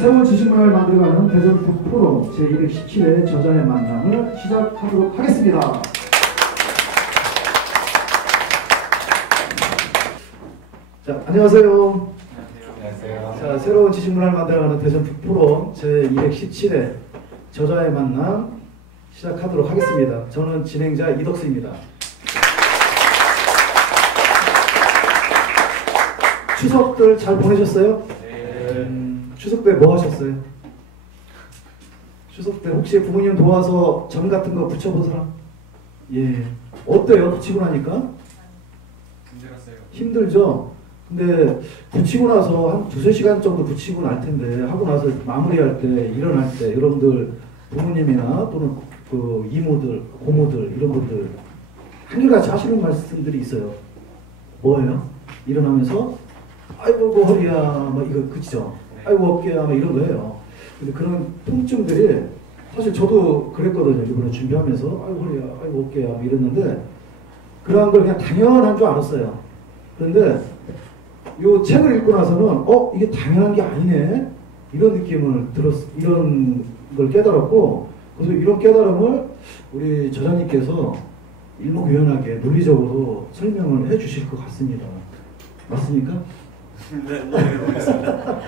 새로운 지식문화를 만들어가는 대전 북프로 제217회 저자의 만남을 시작하도록 하겠습니다. 자, 안녕하세요. 안녕하세요. 자, 새로운 지식문화를 만들어가는 대전 북프로 제217회 저자의 만남 시작하도록 하겠습니다. 저는 진행자 이덕수입니다. 추석들 잘 보내셨어요? 네. 추석 때 뭐 하셨어요? 추석 때 혹시 부모님 도와서 전 같은 거 붙여본 사람? 예. 어때요? 붙이고 나니까? 힘들었어요. 힘들죠? 근데 붙이고 나서 한 두세 시간 정도 붙이고 날 텐데 하고 나서 마무리할 때, 일어날 때 여러분들 부모님이나 또는 그 이모들, 고모들 이런 분들 한결같이 하시는 말씀들이 있어요. 뭐예요? 일어나면서 아이고 그 허리야 뭐 이거 그치죠? 아이고 어깨야 뭐 이런 거예요. 근데 그런 통증들이 사실 저도 그랬거든요. 이번에 준비하면서 아이고 허리야 아이고 어깨야 뭐 이랬는데 그러한 걸 그냥 당연한 줄 알았어요. 그런데 이 책을 읽고 나서는 이게 당연한 게 아니네 이런 느낌을 이런 걸 깨달았고, 그래서 이런 깨달음을 우리 저자님께서 일목요연하게 논리적으로 설명을 해 주실 것 같습니다. 맞습니까? 네, 노력해보겠습니다.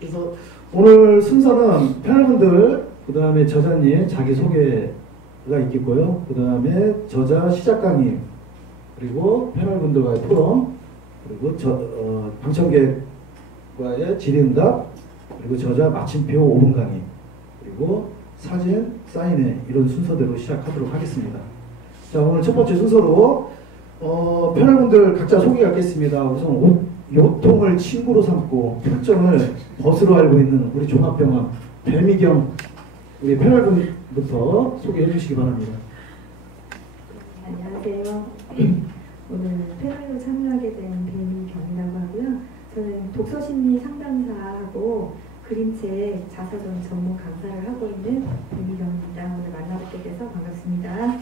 그래서 오늘 순서는 패널분들, 그 다음에 저자님 자기소개가 있겠고요. 그 다음에 저자 시작 강의, 그리고 패널분들과의 토론, 그리고 방청객과의 질의응답, 그리고 저자 마침표 5분 강의, 그리고 사진, 사인회 이런 순서대로 시작하도록 하겠습니다. 자, 오늘 첫 번째 순서로 패널분들 각자 소개가 있겠습니다. 우선 요통을 친구로 삼고 특정을 벗으로 알고 있는 우리 종합병원 배미경 우리 패널분부터 소개해 주시기 바랍니다. 안녕하세요. 오늘 패널로 참여하게 된 배미경이라고 하고요. 저는 독서심리 상담사하고 그림책 자서전 전문 강사를 하고 있는 배미경입니다. 오늘 만나뵙게 돼서 반갑습니다.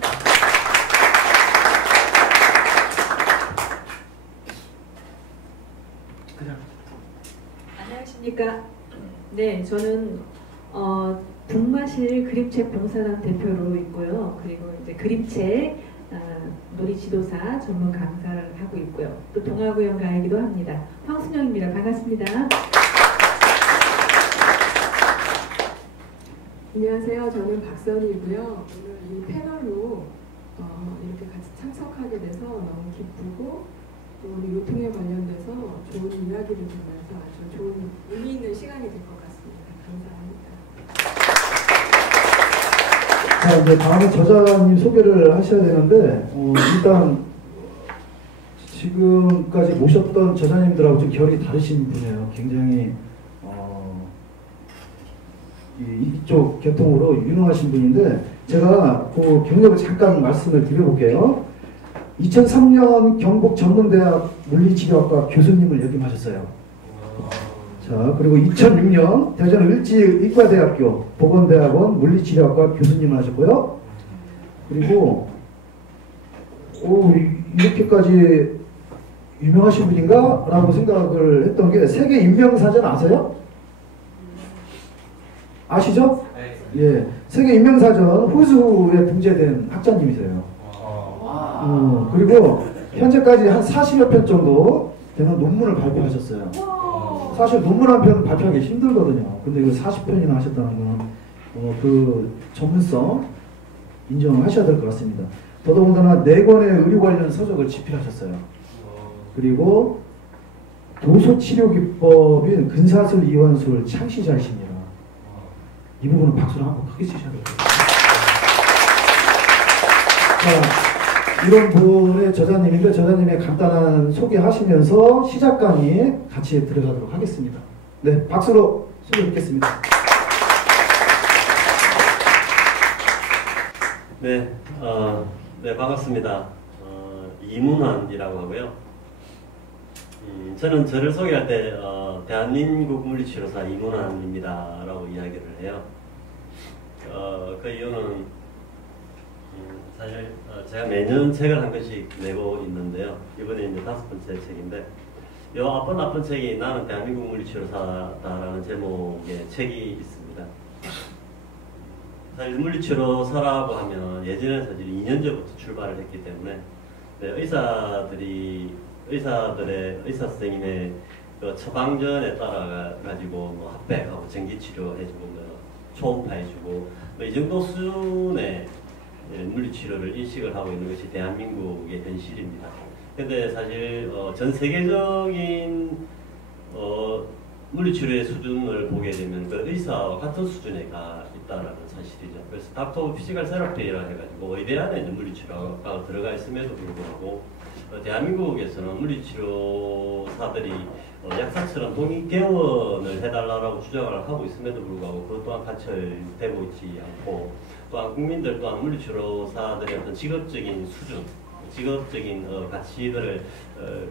안녕하십니까. 네, 저는 북마실 그림책 봉사단 대표로 있고요. 그리고 이제 그림책 놀이지도사 전문 강사를 하고 있고요. 또 동아구연 가이기도 합니다. 황순영입니다. 반갑습니다. 안녕하세요. 저는 박선희고요. 오늘 이 패널로 이렇게 같이 참석하게 돼서 너무 기쁘고 또 우리 요통에 관련돼서 좋은 이야기를 들으면서 아주 좋은 의미 있는 시간이 될 것 같습니다. 감사합니다. 자, 이제 다음에 저자님 소개를 하셔야 되는데 일단 지금까지 모셨던 저자님들하고 좀 결이 다르신 분이에요. 굉장히 이쪽 계통으로 유능하신 분인데 제가 그 경력을 잠깐 말씀을 드려볼게요. 2003년 경북 전문대학 물리치료학과 교수님을 역임하셨어요. 자, 그리고 2006년 대전 을지의과대학교 보건대학원 물리치료학과 교수님을 하셨고요. 그리고 이렇게까지 유명하신 분인가? 라고 생각을 했던 게 세계 인명사전 아세요? 아시죠? 네. 예, 세계 인명사전 후수에 등재된 학자님이세요. 그리고 현재까지 한 40여 편 정도 되는 논문을 발표하셨어요. 사실 논문 한 편 발표하기 힘들거든요. 근데 이거 40편이나 하셨다는 건 그 전문성 인정하셔야 될 것 같습니다. 더더군다나 4권의 의료 관련 서적을 집필하셨어요. 그리고 도소치료기법인 근사술 이완술 창시자이십니다. 이 부분은 박수를 한번 크게 치셔야 될 것 같아요. 자, 이런 분의 저자님인데 저자님의 간단한 소개하시면서 시작 강의 같이 들어가도록 하겠습니다. 네, 박수로 소개 듣겠습니다. 네, 네 반갑습니다. 이문환이라고 하고요. 저는 저를 소개할 때 대한민국 물리치료사 이문환입니다라고 이야기를 해요. 그 이유는 사실 제가 매년 책을 한 권씩 내고 있는데요. 이번에 이제 5번째 책인데 요 나쁜 책이 나는 대한민국 물리치료사다라는 제목의 책이 있습니다. 사실 물리치료사라고 하면 예전에 사실 2년 전부터 출발을 했기 때문에 네, 의사 선생님의 그 처방전에 따라 가지고 뭐 합백하고 전기치료 해주고 뭐 초음파 해주고 뭐 이 정도 수준의 물리치료를 인식을 하고 있는 것이 대한민국의 현실입니다. 근데 사실 전 세계적인 물리치료의 수준을 보게 되면 그 의사와 같은 수준에 가 있다라는 사실이죠. 그래서 닥터 오브 피지컬 세라피라 해가지고 의대 안에 이제 물리치료가 들어가 있음에도 불구하고 대한민국에서는 물리치료사들이 약사처럼 독립개원을 해달라고 주장을 하고 있음에도 불구하고 그것 또한 관철되고 있지 않고 또한 국민들 또한 물리치료사들의 어떤 직업적인 수준, 직업적인 가치들을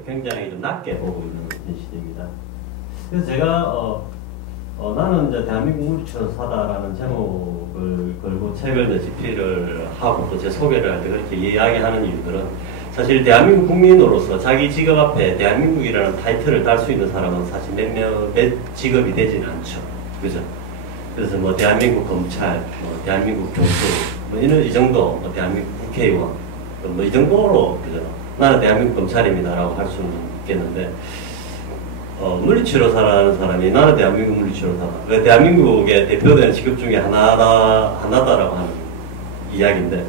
굉장히 좀 낮게 보고 있는 현실입니다. 그래서 제가 나는 이제 대한민국 물리치료사다라는 제목을 걸고 책을 이제 집필을 하고 또 제 소개를 할 때 그렇게 이야기하는 이유들은 사실 대한민국 국민으로서 자기 직업 앞에 대한민국이라는 타이틀을 달 수 있는 사람은 사실 몇 직업이 되지는 않죠. 그죠? 그래서 뭐 대한민국 검찰, 뭐 대한민국 교수, 뭐 이 정도, 뭐 대한민국 국회의원, 뭐 이 정도로 그죠? 나는 대한민국 검찰입니다라고 할 수는 있겠는데 물리치료사라는 사람이 나는 대한민국 물리치료사다. 대한민국의 대표되는 직업 중에 하나다라고 하는 이야기인데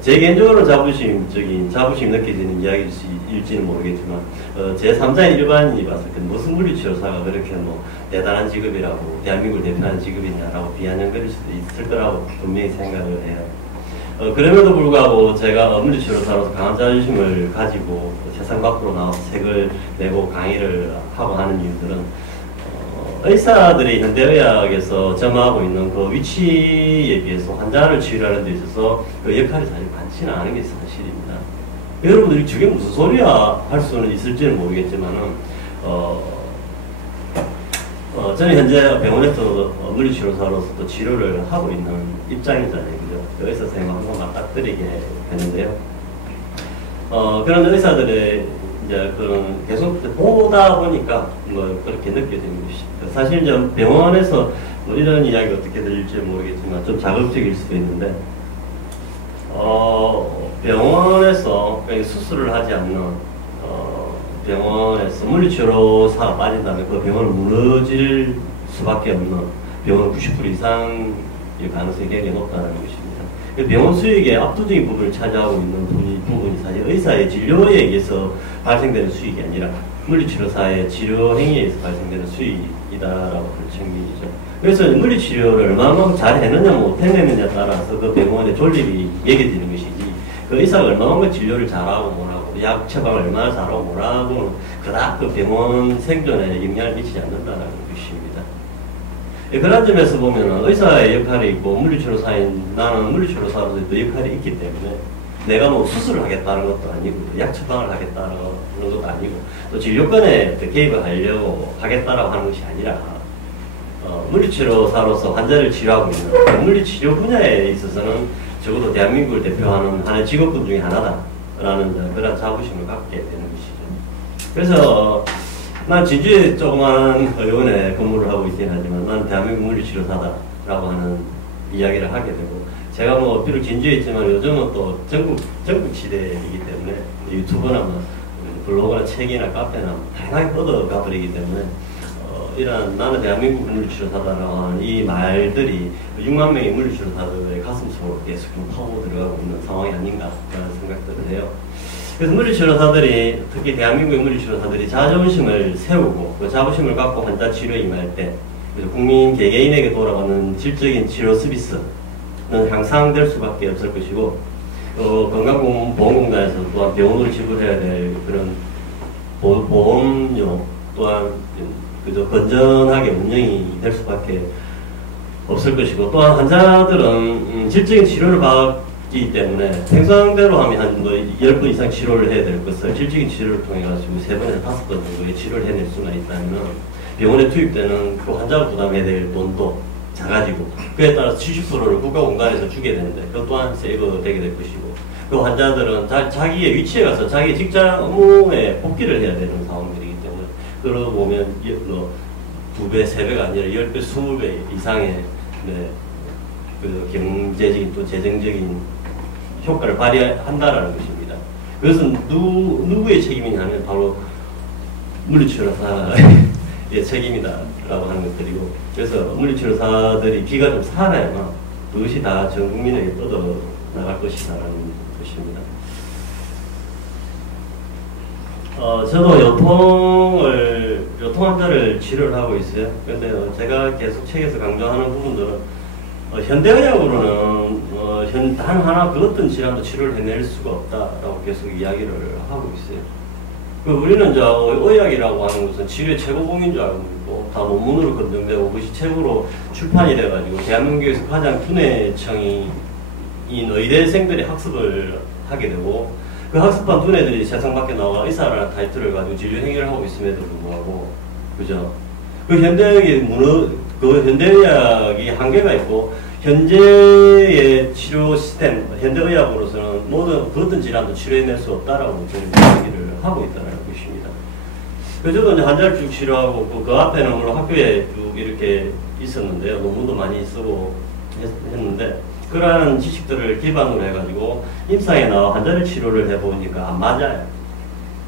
제 개인적으로 자부심 느껴지는 이야기일지는 모르겠지만 제 3자의 일반인이 봤을 때 무슨 물리치료사가 그렇게 뭐 대단한 직업이라고 대한민국을 대표하는 직업이냐라고 비아냥거릴 수도 있을 거라고 분명히 생각을 해요. 그럼에도 불구하고 제가 물리치료사로서 강한 자존심을 가지고 세상 밖으로 나와서 책을 내고 강의를 하고 하는 이유들은 의사들이 현대의학에서 점하고 있는 그 위치에 비해서 환자를 치료하는 데 있어서 그 역할이 사실 많지는 않은 게 사실입니다. 여러분들이 저게 무슨 소리야 할 수는 있을지는 모르겠지만은 저는 현재 병원에서 물리치료사로서 또 치료를 하고 있는 입장이잖아요. 그죠? 의사 선생님하고 맞닥뜨리게 되는데요. 그런 의사들의 이제 그런 계속 보다 보니까 뭐 그렇게 느껴지는 것입니다. 사실 이제 병원에서 뭐 이런 이야기 어떻게 들릴지 모르겠지만 좀 자극적일 수도 있는데 병원에서 수술을 하지 않는 병원에서 물리치료사가 빠진다면 그 병원은 무너질 수밖에 없는 병원 90% 이상의 가능성이 굉장히 높다는 것입니다. 병원 수익의 압도적인 부분을 차지하고 있는 부분이 사실 의사의 진료에 의해서 발생되는 수익이 아니라 물리치료사의 치료 행위에 의해서 발생되는 수익이다라고 볼 측면이죠. 그래서 물리치료를 얼마만큼 잘 해느냐 못 해내느냐에 따라서 그 병원의 존립이 얘기되는 것이지 그 의사가 얼마만큼 진료를 잘하고 뭐라고 약 처방을 얼마나 잘하고 뭐라고는 그닥 그 병원 생존에 영향을 미치지 않는다는 것입니다. 그런 점에서 보면 의사의 역할이 있고 나는 물리치료사로서 또 역할이 있기 때문에 내가 뭐 수술을 하겠다는 것도 아니고 약 처방을 하겠다는 것도 아니고 또 진료권에 개입을 하려고 하겠다라고 하는 것이 아니라 물리치료사로서 환자를 치료하고 있는 물리치료 분야에 있어서는 적어도 대한민국을 대표하는 하나의 직업군 중에 하나다라는 그런 자부심을 갖게 되는 것이죠. 그래서 난 진주에 조그만 의원에 근무를 하고 있긴 하지만 난 대한민국 물리치료사다라고 하는 이야기를 하게 되고 제가 뭐 비록 진주에 있지만 요즘은 또 전국 시대이기 때문에 유튜브나 뭐 블로그나 책이나 카페나 다양하게 얻어가 버리기 때문에 이런 나는 대한민국 물리치료사다라고 하는 이 말들이 6만 명의 물리치료사들의 가슴 속으로 계속 좀 파고 들어가고 있는 상황이 아닌가 그런 생각들을 해요. 그래서 물리치료사들이 특히 대한민국의 물리치료사들이 자존심을 세우고 그 자부심을 갖고 환자 치료에 임할 때 국민 개개인에게 돌아가는 질적인 치료 서비스는 향상될 수밖에 없을 것이고 건강보험공단에서 또한 병원을 지불해야 될 그런 보험료 또한 그저 건전하게 운영이 될 수밖에 없을 것이고 또한 환자들은 질적인 치료를 받기 때문에 평상대로 하면 한 10번 이상 치료를 해야 될 것을 질적인 치료를 통해 가지고 3번에서 5번 정도의 치료를 해낼 수가 있다면 병원에 투입되는 그 환자가 부담해야 될 돈도 작아지고 그에 따라서 70%를 국가공단에서 주게 되는데 그것 또한 세이브 되게 될 것이고 그 환자들은 자기의 위치에 가서 자기 직장 업무에 복귀를 해야 되는 상황들이기 때문에 그러고 보면 2배, 3배가 아니라 10배, 20배 이상의 네, 그 경제적인 또 재정적인 효과를 발휘한다라는 것입니다. 그것은 누구의 책임이냐면 바로 물리치료사의 책임이다라고 하는 것들이고, 그래서 물리치료사들이 기가 좀 살아야만 그것이 다 전 국민에게 뻗어 나갈 것이다라는 것입니다. 저도 요통 환자를 치료를 하고 있어요. 근데 제가 계속 책에서 강조하는 부분들은 현대의학으로는 단 하나 그 어떤 질환도 치료를 해낼 수가 없다라고 계속 이야기를 하고 있어요. 우리는 이제 의학이라고 하는 것은 치료의 최고봉인 줄 알고 있고, 다 논문으로 검증되고 그것이 책으로 출판이 돼가지고 대한민국에서 가장 두뇌청인 의대생들이 학습을 하게 되고, 그 학습한 두뇌들이 세상 밖에 나와 의사라는 타이틀을 가지고 진료 행위를 하고 있음에도 불구하고, 그죠? 그 현대의학이 한계가 있고, 현재의 치료 시스템, 현대의학으로서는 모든 그 어떤 질환도 치료해낼 수 없다라고 저는 이야기를 하고 있다는 것입니다. 그래서 저도 이제 환자를 쭉 치료하고, 그 앞에는 물론 학교에 쭉 이렇게 있었는데요. 논문도 많이 쓰고 했는데, 그러한 지식들을 기반으로 해가지고 임상에 나와 환자를 치료를 해보니까 안 맞아요.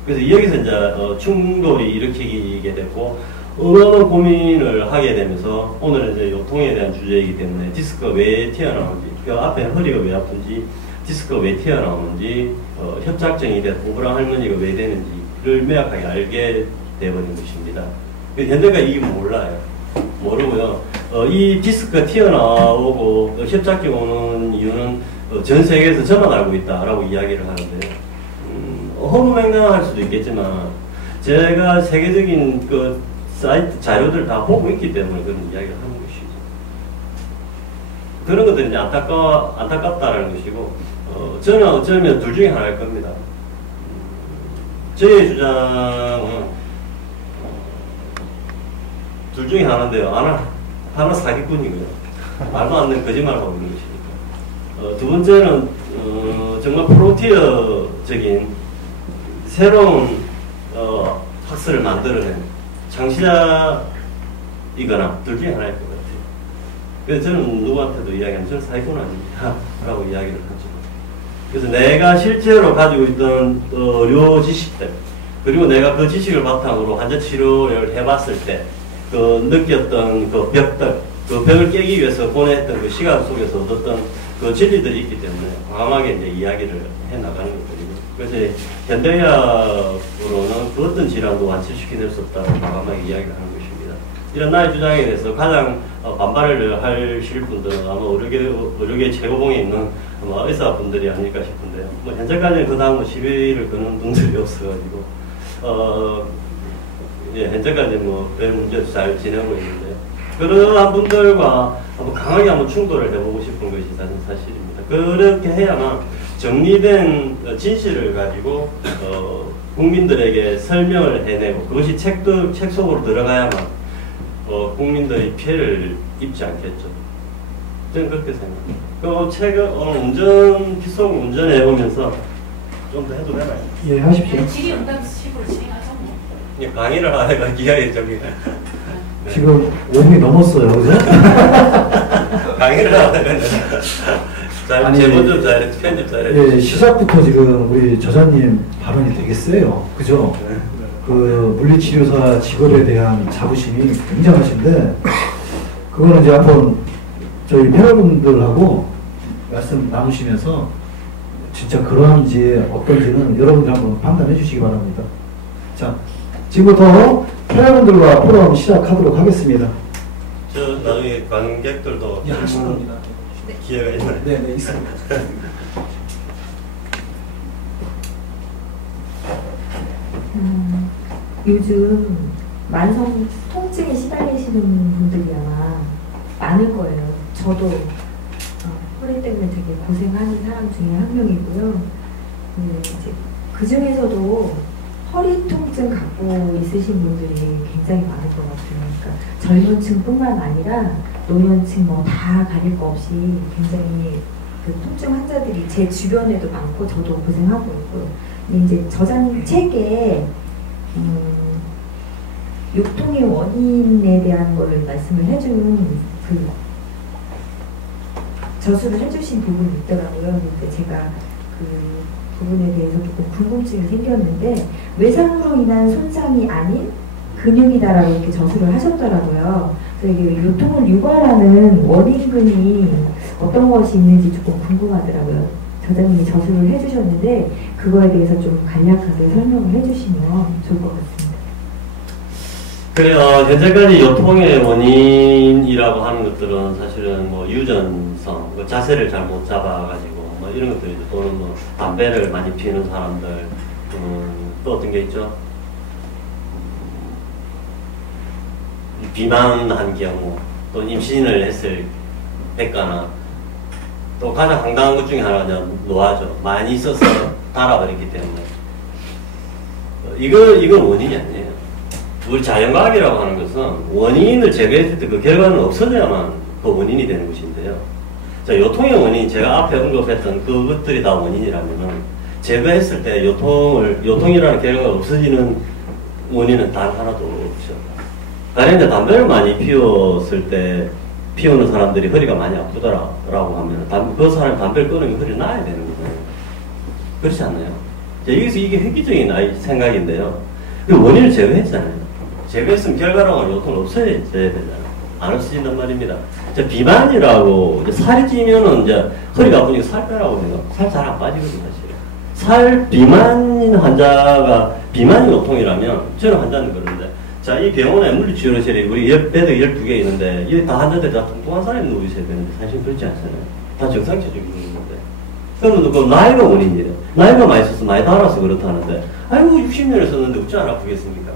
그래서 여기서 이제 충돌이 일으키게 됐고, 어마어마한 고민을 하게 되면서 오늘은 이제 요통에 대한 주제이기 때문에 디스크가 왜 튀어나오는지, 그 앞에 허리가 왜 아픈지, 디스크가 왜 튀어나오는지, 협착증이 돼서 오브랑 할머니가 왜 되는지를 명확하게 알게 되어버린 것입니다. 현대가 이게 몰라요. 모르고요. 이 디스크가 튀어나오고 협착증이 오는 이유는 전 세계에서 저만 알고 있다라고 이야기를 하는데요. 허무맹랑할 수도 있겠지만 제가 세계적인 그 사이트 자료들 다 보고 있기 때문에 그런 이야기를 하는 것이죠. 그런 것들이 이제 안타깝다라는 것이고, 저는 어쩌면 둘 중에 하나일 겁니다. 저의 주장은 둘 중에 하나인데요. 하나 사기꾼이고요. 말도 안 되는 거짓말을 하고 있는 것이니까. 두 번째는 정말 프론티어적인 새로운 학설을 만들어낸 창시자이거나 둘 중에 하나일 것 같아요. 그래서 저는 누구한테도 이야기하면 저는 사기꾼 아닙니다 라고 이야기를 하죠. 그래서 내가 실제로 가지고 있던 의료 지식들, 그리고 내가 그 지식을 바탕으로 환자 치료를 해봤을 때 그 느꼈던 그 벽들, 그 벽을 깨기 위해서 보냈던 그 시간 속에서 얻었던 그 진리들이 있기 때문에 과감하게 이제 이야기를 해 나가는 것들이고, 그래서 현대의학으로는 그 어떤 질환도 완치시켜낼 수 없다고 과감하게 이야기를 하는 것입니다. 이런 나의 주장에 대해서 가장 반발을 하실 분들은 아마 의료계 최고봉에 있는 아마 의사분들이 아닐까 싶은데요. 뭐 현재까지는 그 다음 시비를 거는 분들이 없어가지고 현재까지 별 문제 없이 잘 지내고 있는데, 그러한 분들과 한번 강하게 한번 충돌을 해보고 싶은 것이 사실입니다. 그렇게 해야만 정리된 진실을 가지고 국민들에게 설명을 해내고, 그것이 책 속으로 들어가야만 국민들이 피해를 입지 않겠죠. 저는 그렇게 생각합니다. 그 책을 오늘 기속 운전해보면서 좀 더 해도 되나요? 예, 하십시오. 질의응답식으로 진행하죠. 강의를 하다가 기아에 저기 지금 5분이 넘었어요, 그죠? 강의를 하다가 아니, 제보 좀 잘해, 편집 잘해. 예, 시작부터 지금 우리 저자님 발언이 되게 세요, 그죠? 그 물리치료사 직업에 대한 자부심이 굉장하신데, 그거는 이제 한번 저희 패널분들하고 말씀 나누시면서 진짜 그러한지 어떤지는 여러분들 한번 판단해 주시기 바랍니다. 자, 지금부터 패널분들과 포럼 시작하도록 하겠습니다. 저 나중에 관객들도 예, 하실 겁니다. 기회가 있나요? 네, 네, 있습니다. 요즘 만성 통증에 시달리시는 분들이 아마 많을 거예요. 저도 허리 때문에 되게 고생하는 사람 중에 한 명이고요. 이제 그 중에서도 허리 통증 갖고 있으신 분들이 굉장히 많을 것 같아요. 그러니까 젊은 층뿐만 아니라 노년층 뭐 다 가릴 거 없이 굉장히 그 통증 환자들이 제 주변에도 많고 저도 고생하고 있고요. 근데 이제 저자님 책에 요통의 원인에 대한 걸 말씀을 해준 그 저술을 해주신 부분이 있더라고요. 근데 제가 그 부분에 대해서 조금 궁금증이 생겼는데 외상으로 인한 손상이 아닌 근육이다라고 이렇게 저술을 하셨더라고요. 그래서 이게 요통을 유발하는 원인근이 어떤 것이 있는지 조금 궁금하더라고요. 저자님이 저술을 해주셨는데 그거에 대해서 좀 간략하게 설명을 해주시면 좋을 것 같습니다. 그래요. 현재까지 요통의 원인이라고 하는 것들은 사실은 뭐 유전성, 뭐 자세를 잘못 잡아가지고 뭐 이런 것들 또는 뭐 담배를 많이 피우는 사람들, 또 어떤 게 있죠? 비만한 경우, 또 임신을 했을 때거나, 또 가장 황당한 것 중에 하나가 노화죠. 많이 써서 달아버리기 때문에. 이건 원인이 아니에요. 우리 자연과학이라고 하는 것은 원인을 제거했을 때 그 결과는 없어져야만 그 원인이 되는 것인데요. 자, 요통의 원인, 제가 앞에 언급했던 그것들이 다 원인이라면은 제거했을 때 요통이라는 결과가 없어지는 원인은 단 하나도 없죠. 가령 이제 담배를 많이 피웠을 때 피우는 사람들이 허리가 많이 아프더라고 하면 그 사람이 담배를 끊으면 허리 나야 되는 거예요. 그렇지 않나요? 자, 여기서 이게 획기적인 생각인데요. 그 원인을 제거했잖아요. 제거했으면 결과로는 요통은 없어져야 되잖아요. 안 없어진단 말입니다. 자, 비만이라고 이제 살이 찌면은 이제 허리가 아프니까 살 빼라고 해요. 살 잘 안 빠지거든요, 사실. 비만인 환자가 비만이 요통이라면 저는 환자는 그런데 자, 이 병원에 물리치료실에 우리 베드 12개 있는데 여기 다 환자들 다 통통한 사람이 누워 있어야 되는데 사실 그렇지 않잖아요. 다 정상체적인 건데. 그러면 그 나이가 원인이에요. 나이가 많이 있어서 많이 달아서 그렇다는데 아이고 60년을 썼는데 어찌 안 아프겠습니까?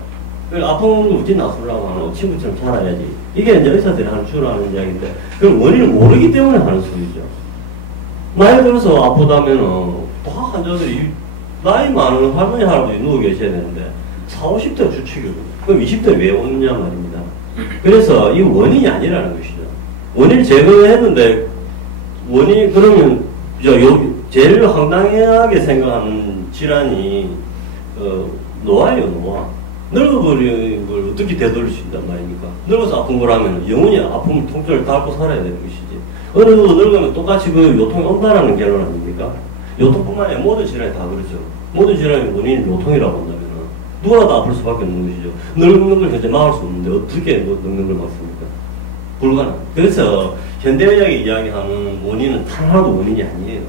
아픈 거 어찌 낫으려고 하는 친구처럼 살아야지. 이게 이제 의사들이 하는 주로 하는 이야기인데 그걸 원인을 모르기 때문에 하는 소리죠. 나이 들어서 아프다면은 다 환자들이 나이 많은 할머니 할아버지 누워 계셔야 되는데 40, 50대 주축이거든요. 그럼 20대 왜 오느냐 말입니다. 그래서 이 원인이 아니라는 것이죠. 원인을 제거했는데 원인이 그러면 제일 황당하게 생각하는 질환이 노화예요, 노화. 늙어버리는 걸 어떻게 되돌릴 수 있단 말입니까? 늙어서 아픈 거라면 영원히 아픔을 통째로 앓고 살아야 되는 것이지. 어느 정도 늙으면 똑같이 그 요통이 온다라는 결론 아닙니까? 요통뿐만 아니라 모든 질환이 다 그렇죠. 모든 질환의 원인이 요통이라고 한다면 누구라도 아플 수밖에 없는 것이죠. 늙는 걸 현재 막을 수 없는데 어떻게 늙는 걸 막습니까? 불가능. 그래서 현대의학이 이야기하는 원인은 단 하나도 원인이 아니에요.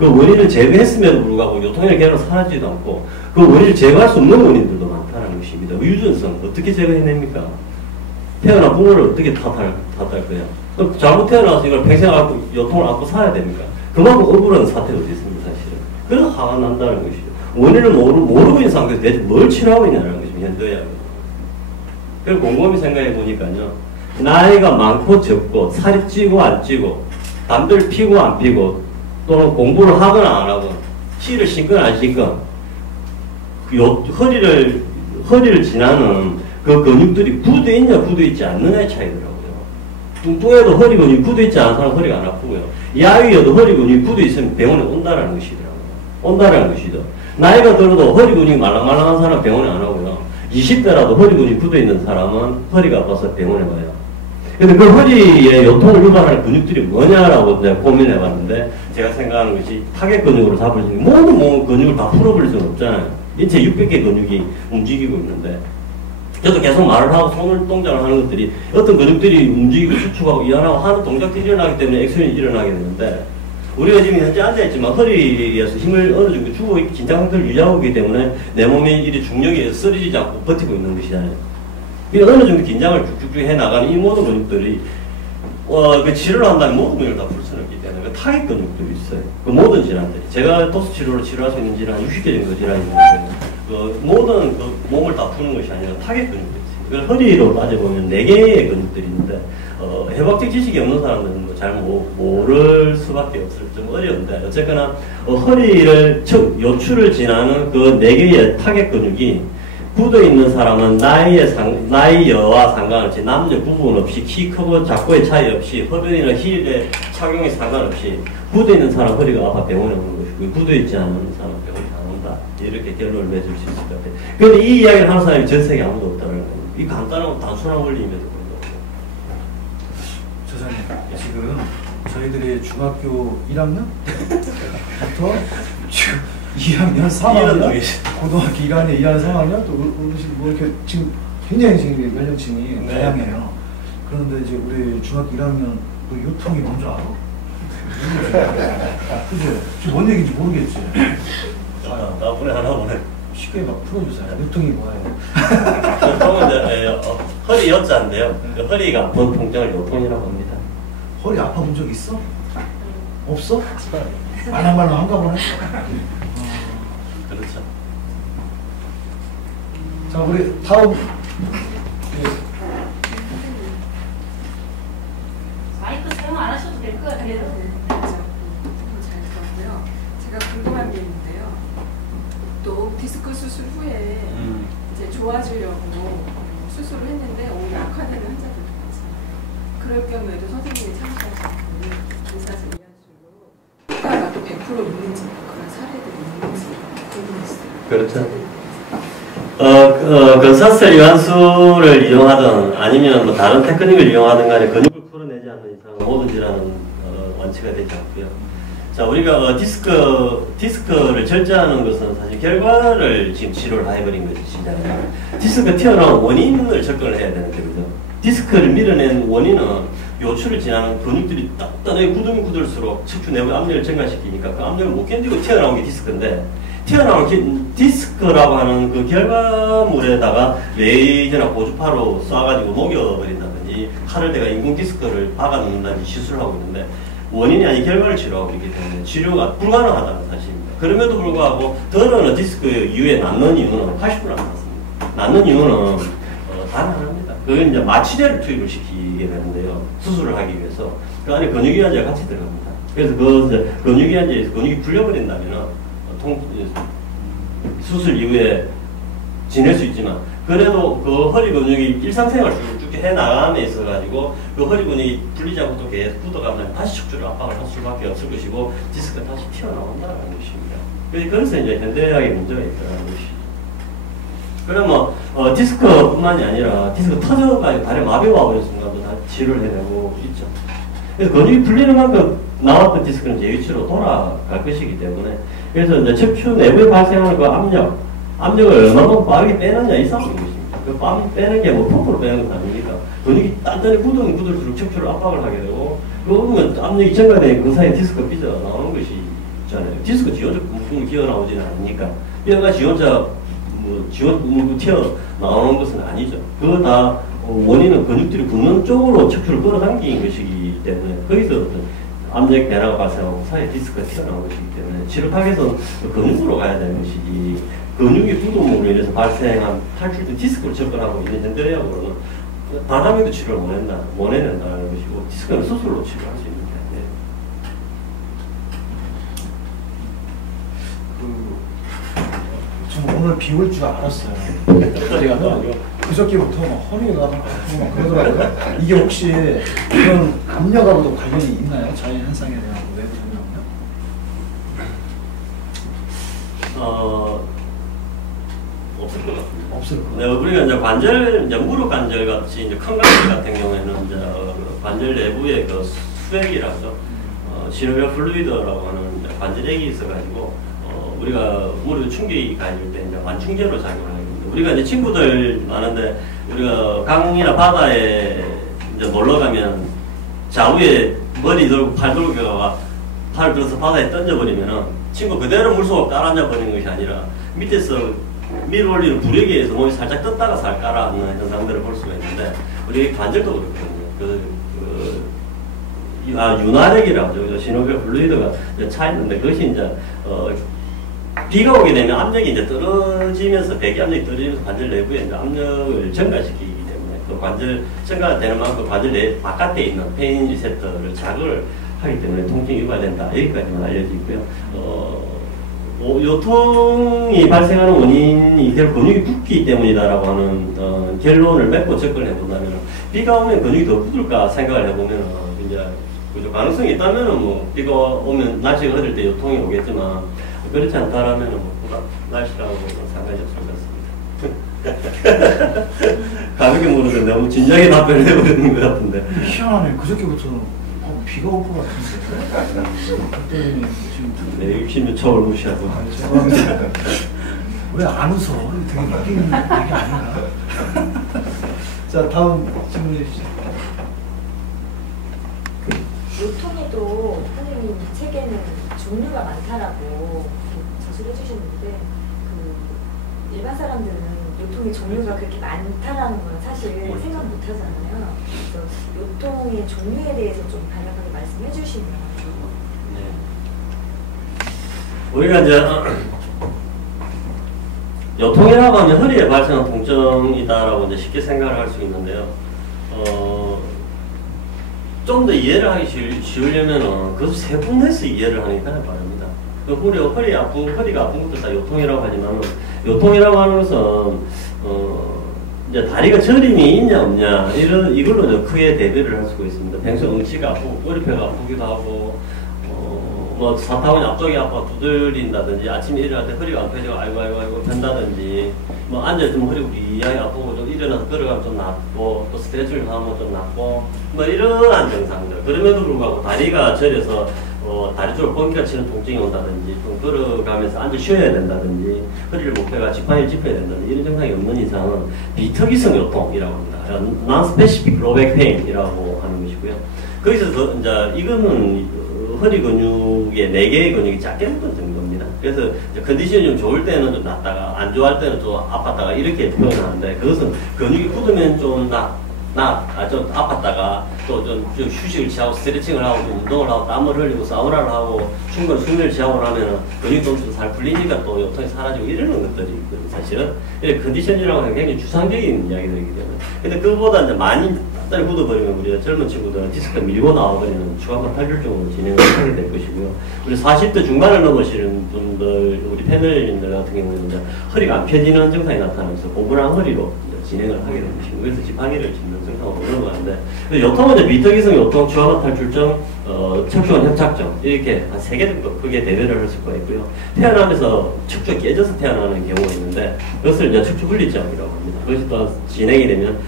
그 원인을 제거했음에도 불구하고 요통의 결은 사라지지도 않고 그 원인을 제거할 수 없는 원인들도 많다는 것입니다. 유전성 어떻게 제거해냅니까? 태어난 부모를 어떻게 탓할 거야? 잘못 태어나서 이걸 평생 앓고 요통을 앓고 살아야 됩니까? 그만큼 억울한 사태가 어디 있습니까, 사실은. 그래서 화가 난다는 것이죠. 원인을 모르고 있는 상태에서 대체 뭘 치료하고 있냐는 것입니다, 현대의학은. 그리고 곰곰이 생각해 보니까요. 나이가 많고 적고, 살이 찌고 안 찌고, 담배를 피고 안 피고, 또는 공부를 하거나 안 하고, 실을 신거나 안 신거, 허리를 지나는 그 근육들이 굳어있냐 굳어있지 않느냐의 차이더라고요. 뚱뚱해도 허리 근육이 굳어있지 않은 사람은 허리가 안 아프고요. 야위여도 허리 근육이 굳어있으면 병원에 온다라는 것이더라고요. 온다라는 것이죠. 나이가 들어도 허리 근육이 말랑말랑한 사람은 병원에 안 오고요. 20대라도 허리 근육이 굳어있는 사람은 허리가 아파서 병원에 와요. 근데 그 허리에 요통을 유발하는 근육들이 뭐냐라고 내가 고민해봤는데 제가 생각하는 것이 타겟 근육으로 잡을 수 있는 모든 근육을 다 풀어버릴 수는 없잖아요. 인체 600개 근육이 움직이고 있는데 저도 계속 말을 하고 손을 동작을 하는 것들이 어떤 근육들이 움직이고 수축하고 일어나고 하는 동작들이 일어나기 때문에 액션이 일어나게 되는데 우리가 지금 현재 앉아있지만 허리에서 힘을 어느 정도 주고 긴장 상태를 유지하고 있기 때문에 내 몸의 이 중력에 쓰러지지 않고 버티고 있는 것이잖아요. 어느 정도 긴장을 쭉쭉쭉 해나가는 이 모든 근육들이 그 치료를 한다면 모든 근육을 다 풀 수는 없기 때문에 그 타겟 근육들이 있어요. 그 모든 질환들이. 제가 도수 치료로 치료할 수 있는 질환 60개 정도 질환이 있는데 그 모든 그 몸을 다 푸는 것이 아니라 타겟 근육들이 있어요. 그걸 허리로 따져보면 4개의 근육들이 있는데 해박적 지식이 없는 사람들은 뭐 잘 모를 수밖에 없을 좀 어려운데 어쨌거나 허리를 요추를 지나는 그 4개의 타겟 근육이 굳어있는 사람은 나이와 상관없이 남녀 구분 없이 키 크고 작고의 차이 없이 허리나 힐의 착용에 상관없이 굳어있는 사람 허리가 아파 병원에 오는 것이고 굳어있지 않은 사람 병원에 안 온다. 이렇게 결론을 맺을 수 있을 것 같아요. 그런데 이 이야기를 하는 사람이 전 세계에 아무도 없다는 거예요. 이 간단하고 단순한 원리임에도 불구하고. 저자님 지금 저희들이 중학교 1학년부터 2학년, 3학년, 고등학교 1학년, 2학년, 3학년 또 어르신 뭐 이렇게 지금 굉장히 지금 연령층이 네. 다양해요. 그런데 이제 우리 중학교 1학년 그 유통이 뭔지 알아? 그지? 지금 뭔 얘기인지 모르겠지. 나분에 하나 보네. 쉽게 막 풀어주세요. 유통이 뭐예요? 요통은 이제 허리 여자인데요. 그 허리가 아픈 통증을 요통이라고 합니다. 허리 아파본 적 있어? 없어? 말랑말랑한가 보네. 그렇죠. 자, 우리 다음. 마이크 사용 안 하셔도 될 것 같아요. 그렇죠. 잘 들었고요. 제가 궁금한 게 있는데요. 또 디스크 수술 후에 이제 좋아지려고 수술을 했는데 오히려 악화되는 환자들도 많잖아요. 그럴 경우에도 선생님이 참고하시는 의사들 이야기로 효과가 또 100% 있는지 그런 사례들이 있는지 궁금했어요. 그렇죠. 근사슬 이완수를 이용하든 아니면 뭐 다른 테크닉을 이용하든 간에 근육을 풀어내지 않는 이상 모든 질환은 완치가 되지 않고요. 자, 우리가 디스크를 절제하는 것은 사실 결과를 지금 치료를 해버린 것이잖아요. 디스크 튀어나온 원인을 접근을 해야 되는데, 그죠? 디스크를 밀어낸 원인은 요추를 지나는 근육들이 단단하게 굳으면 굳을수록 척추 내부 압력을 증가시키니까 그 압력을 못 견디고 튀어나온 게 디스크인데, 튀어나온 디스크라고 하는 그 결과물에다가 레이저나 고주파로 쏴가지고 녹여버린다든지 칼을 대가 인공 디스크를 박아놓는다든지 시술을 하고 있는데 원인이 아닌 결과를 치료하고 있기 때문에 치료가 불가능하다는 사실입니다. 그럼에도 불구하고 덜어는 디스크 이후에 낫는 이유는 80% 안 낫습니다. 낫는 이유는 단 하나입니다. 그건 이제 마취제를 투입을 시키게 되는데요. 수술을 하기 위해서 그 안에 근육이완제가 같이 들어갑니다. 그래서 그 근육이완제에서 근육이 풀려버린다면은 수술 이후에 지낼 수 있지만 그래도 그 허리 근육이 일상생활 쭉 해나감에 있어가지고 그 허리 근육이 풀리지 않고 또 계속 굳어가면 다시 척추를 압박을 할 수밖에 없을 것이고 디스크가 다시 튀어나온다는 것입니다. 그래서 이제 현대의학에 문제가 있다는 것이죠. 그러면 디스크뿐만이 아니라 디스크 터져가지고 다리 마비가 오는 순간도 다 치료를 해내고 있죠. 그래서 근육이 풀리는 만큼 나왔던 디스크는 제 위치로 돌아갈 것이기 때문에 그래서 이제 척추 내부에 발생하는 그 압력을 얼마나 빠르게 빼느냐 이 싸움인 것입니다. 그 빼는 게 뭐 펌프로 빼는 건 아니니까 근육이 단단히 굳으면 굳을수록 척추를 압박을 하게 되고 그러면 압력이 증가되니 그 사이에 디스크가 삐져 나오는 것이 있잖아요. 디스크 지원자 부분이 기어 나오지는 않으니까 뼈가 지원자 지원 튀어 나오는 것은 아니죠. 그거 다 원인은 근육들이 굳는 쪽으로 척추를 끌어당긴 것이기 때문에 거기서 어떤 압력 변화가 발생하고 사이에 디스크가 튀어나온 것이기 때문에 치료탁에서는 근육으로 가야 되는 것이지 근육이 굳음으로 인해서 발생한 탈출된 디스크를 접근하고 있는 현대의학으로는 단 한 명도 치료를 못 해낸다는 것이고 디스크는 수술로 치료할 수 있는 게 저 오늘 비 올 줄 알았어요. 제가 그저께부터 막 허리가 아프고 막 그러더라고요. 이게 혹시 이런 압력하고도 관련이 있나요? 자연 현상에 대한 외부 설명요? 없을 것 같습니다. 없을 것 네, 같아요. 우리가 이제 관절, 이제 무릎 관절 같이 이제 큰 관절 같은 경우에는 이제 관절 내부에 그 수액이라죠. 시노비아 플루이드라고 하는 관절액이 있어가지고 우리가 무릎에 충격이 가해질 때 이제 완충제로 작용을 하게 됩니다. 우리가 이제 친구들 많은데 우리가 강이나 바다에 이제 놀러 가면 좌우에 머리 들고 팔 들고 가가 팔을 들어서 바다에 던져버리면은 친구 그대로 물속으로 깔아앉아 버리는 것이 아니라 밑에서 밀어 올리는 부력에 의해서 몸이 살짝 떴다가 살 깔아앉는 현상들을 볼 수가 있는데 우리 관절도 그렇거든요. 윤활액이라고 하죠. 시노비아 플루이드가 차 있는데 그것이 이제 비가 오게 되면 압력이 이제 떨어지면서 배기 압력이 떨어지면서 관절 내부에 이제 압력을 증가시키기 때문에 그 관절 증가되는 만큼 관절 내 바깥에 있는 페인 리셉터를 자극을 하기 때문에 통증이 유발된다. 여기까지만 알려져 있고요. 요통이 발생하는 원인이 결국 근육이 붓기 때문이다라고 하는 결론을 맺고 접근해 본다면 비가 오면 근육이 더 굳을까 생각을 해보면 이제 그죠 가능성이 있다면은 뭐 비가 오면 날씨가 흐릴 때 요통이 오겠지만 그렇지 않다라면은 뭐 날씨라고 상관이 없을 것 같습니다. 가볍게 물었는데 너무 진지하게 답변을 해버리는 것 같은데. 희한하네. 그저께부터 비가 올 것 같은데. 그때 지금 네, 60년 초월 무시하고. 죄송합니다. 왜 안 웃어? 되게 웃기는 얘기 아닌가? 자, 다음 질문해 주시죠. 요통에도 선생님 책에는 종류가 많다라고 저술해 주셨는데 그 일반 사람들은 요통의 종류가 그렇게 많다라는 건 사실 생각 못 하잖아요. 그래서 요통의 종류에 대해서 좀 간략하게 말씀해 주시면 네. 우리가 이제 요통이라고 하면 허리에 발생한 통증이다라고 이제 쉽게 생각을 할 수 있는데요. 좀 더 이해를 하기 쉬우려면은 그 세 분에서 이해를 하는 게 가장 바랍니다. 그 허리가 아픈 것도 다 요통이라고 하지만 요통이라고 하는 것은 이제 다리가 저림이 있냐 없냐 이걸로 좀 크게 대비를 할 수가 있습니다. 평소 엉치가 아프고 꼬리뼈가 아프기도 하고 뭐 사타구니 앞쪽이 아파 두드린다든지 아침에 일어날 때 허리가 안 펴지고 아이고 편다든지 뭐 앉아있으면 허리 우리하게 아프고 좀 일어나서 걸어가면 좀 낫고 또 스트레칭을 하면 좀 낫고 뭐 이러한 증상들. 그럼에도 불구하고 다리가 저려서 다리 쪽으로 번개가 치는 통증이 온다든지 좀 걸어가면서 앉아 쉬어야 된다든지 허리를 못 펴가 지팡이를 짚어야 된다든지 이런 증상이 없는 이상은 비특이성 요통이라고 합니다. Non-specific low back pain이라고 하는 것이고요. 거기서 이제 이거는 허리 근육의 4개의 근육이 작게 묶은 정도입니다. 그래서 컨디션이 좀 좋을 때는 좀 낫다가 안 좋을 때는 좀 아팠다가 이렇게 표현하는데 그것은 근육이 굳으면 좀 좀 아팠다가 또 좀 휴식을 취하고 스트레칭을 하고 좀 운동을 하고 땀을 흘리고 사우나를 하고 충분히 수면을 취하고 나면은 근육이 좀 잘 풀리니까 또 요통이 사라지고 이러는 것들이 있거든요. 사실은 이렇게 컨디션이라고 하는 굉장히 추상적인 이야기들이기 때문에 근데 그거보다 이제 많이 딱딱히 굳어버리면 우리가 젊은 친구들은 디스크가 밀고 나와버리는 추가만 탈출증으로 진행을 하게 될 것이고요. 우리 40대 중반을 넘으시는 분들 우리 패널님들 같은 경우는 이제 허리가 안 펴지는 증상이 나타나면서 고분한 허리로 진행을 하게 되는 것이고 그래서 지팡이를 짚는 증상으로 넘어가는데 요통은 이제 비특이성 요통, 추가만 탈출증, 척추관 협착증 이렇게 한 3개 정도 크게 대별을 할 수가 있고요. 태어나면서 척추가 깨져서 태어나는 경우가 있는데 그것을 이제 척추 분리증이라고 합니다. 그것이 또 진행이 되면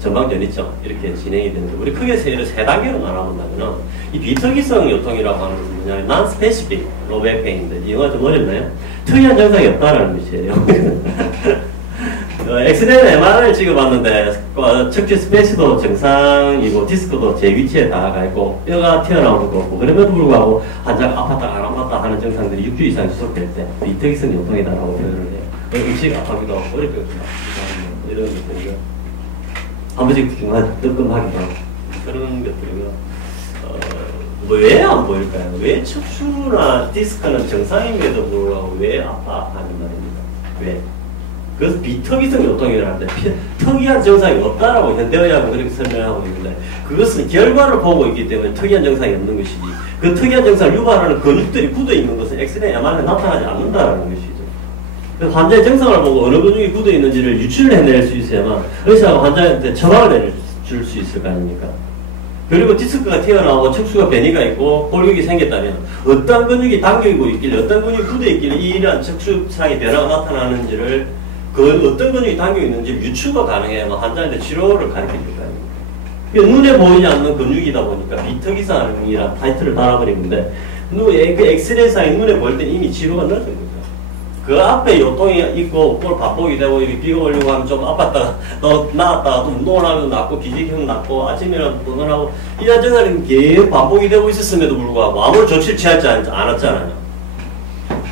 전방전이증 이렇게 진행이 되는데 우리 크게 세 단계로 나눠본다면은 이 비특이성 요통이라고 하는 것은 뭐냐면 non-specific low back pain인데 이 영어가 좀 어렵나요? 특이한 증상이 없다라는 것이에요. 엑스레이나 MRI를 찍어봤는데 척추 스페이스도 정상이고 디스크도 제 위치에 다 가있고 뼈가 튀어나오는 것도 없고 그럼에도 불구하고 환자가 아팠다 안 아팠다 하는 증상들이 6주 이상 지속될 때 비특이성 요통이다라고 표현을 해요. 음식 아파기도 하고 머리뼈가 아프기도 하고 이런 것들이고요. 한 번씩 중간에 뜨끔하기도 하고 그런 것들이고요. 왜 안 보일까요? 왜 척추나 디스크는 정상임에도 불구하고 왜 아파 하는 말입니다. 왜? 그래서 비특이성 요통이라는데 특이한 증상이 없다라고 현대의학은 그렇게 설명하고 있는데 그것은 결과를 보고 있기 때문에 특이한 증상이 없는 것이지 그 특이한 증상을 유발하는 근육들이 굳어있는 것은 엑스레이 MRI에 나타나지 않는다라는 것이죠. 그래서 환자의 증상을 보고 어느 근육이 굳어있는지를 유추를 해낼 수 있어야만 의사가 환자한테 처방을 내줄 수 있을 거 아닙니까? 그리고 디스크가 튀어나오고 척추가 변이가 있고 골격이 생겼다면 어떤 근육이 당기고 있길래 어떤 근육이 굳어있길래 이러한 척추상의 변화가 나타나는지를 그 어떤 근육이 당겨 있는지 유추가 가능해야만 환자한테 치료를 가르쳐줄 거 아닙니까? 눈에 보이지 않는 근육이다 보니까 비특이성이라는 타이틀을 달아버리는데 그 엑스레이상이 눈에 보일 때 이미 치료가 늦은 거죠. 그 앞에 요통이 있고 꼴 반복이 되고 비가 올리고 하면 좀 아팠다가 또 나았다가 또 운동을 하면 낫고 기지개면 낫고 아침이라도 운동하고 이런 증상이 계속 반복이 되고 있었음에도 불구하고 아무런 조치를 취하지 않았잖아요.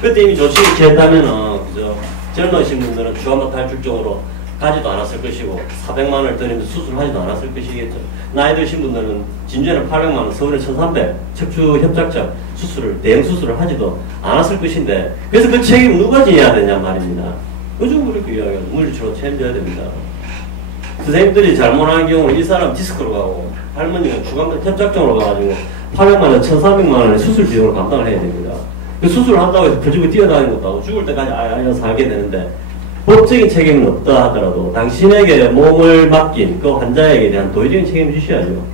그때 이미 조치를 취했다면은 그죠? 젊으신 분들은 추가만 탈출증으로 가지도 않았을 것이고 400만 원을 들이면서 수술하지도 않았을 것이겠죠. 나이 드신 분들은 진주에는 800만 원, 서울에 1300 척추 협착증 수술을 대형 수술을 하지도 않았을 것인데 그래서 그 책임 누가 져야 되냐 말입니다. 요즘 그렇게 이야기하죠. 물리치료 책임져야 됩니다. 선생님들이 잘못하는 경우는 이 사람 디스크로 가고 할머니는 추가만 협착증으로 가가지고 800만 원, 1300만 원의 수술 비용을 감당을 해야 됩니다. 그 수술을 한다고 해서 펴지고 뛰어다니는 것도 하고 죽을 때까지 아야 살게 되는데 법적인 책임은 없다 하더라도 당신에게 몸을 맡긴 그 환자에게 대한 도의적인 책임을 주셔야죠.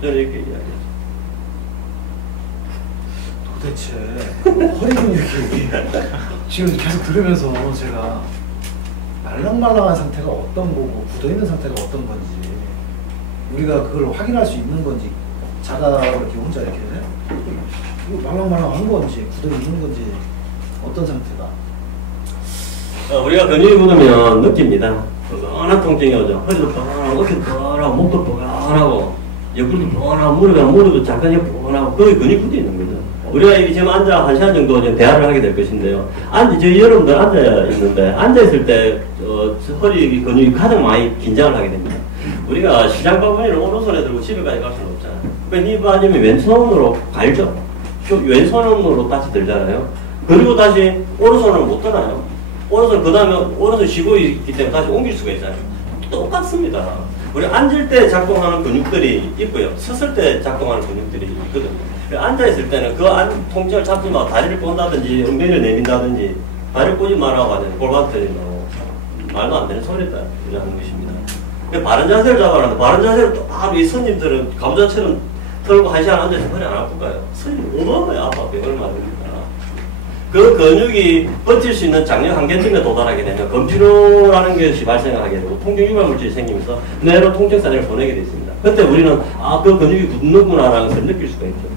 저는 이렇게 이야기하죠. 도대체 허리 근육이 지금 계속 들으면서 제가 말랑말랑한 상태가 어떤 거고 굳어있는 상태가 어떤 건지 우리가 그걸 확인할 수 있는 건지 자가 이렇게 혼자 이렇게 이거 말랑말랑한 건지 굳어있는 건지 어떤 상태다. 우리가 근육이 굳으면 느낍니다. 뻔한 통증이 오죠. 허리도 뻔하고 어깨도 뻔하고 목도 뻔하고 옆구리도 뻔하고 무릎도 잠깐 이렇게 뻔하고 거기 근육이 굳어 있는 거죠. 우리가 이게 지금 앉아 1시간 정도 지금 대화를 하게 될 것인데요. 저희 여러분들 앉아 있는데 앉아 있을 때 허리 근육이 가장 많이 긴장을 하게 됩니다. 우리가 시장 바구니를 오른손에 들고 집에까지 갈 수는 없잖아요. 그러니까 이 빠지면 왼손으로 갈죠. 왼손으로 다시 들잖아요. 그리고 다시 오른손으로 못 드나요. 오른손 그 다음에 오른손 쉬고 있기 때문에 다시 옮길 수가 있잖아요. 똑같습니다. 우리 앉을 때 작동하는 근육들이 있고요. 섰을 때 작동하는 근육들이 있거든요. 앉아있을 때는 그 통증을 잡지 마. 다리를 꼰다든지 엉덩이를 내민다든지 다리를 꼬지 말라고 하는 골반 때린다고 말도 안 되는 소리다 하는 것입니다. 바른 자세를 잡아라는데 바른 자세를 또 이 손님들은 가부좌처럼 털고 1시간 앉아서 허리 안 아플까요? 손님 어마어마하게 아파. 병을 맞습니다. 그 근육이 버틸 수 있는 장력 한계점에 도달하게 되면 검피로라는 것이 발생하게 되고 통증 유발 물질이 생기면서 뇌로 통증 사진을 보내게 되어 있습니다. 그때 우리는 그 근육이 굳는구나라는 것을 느낄 수가 있죠.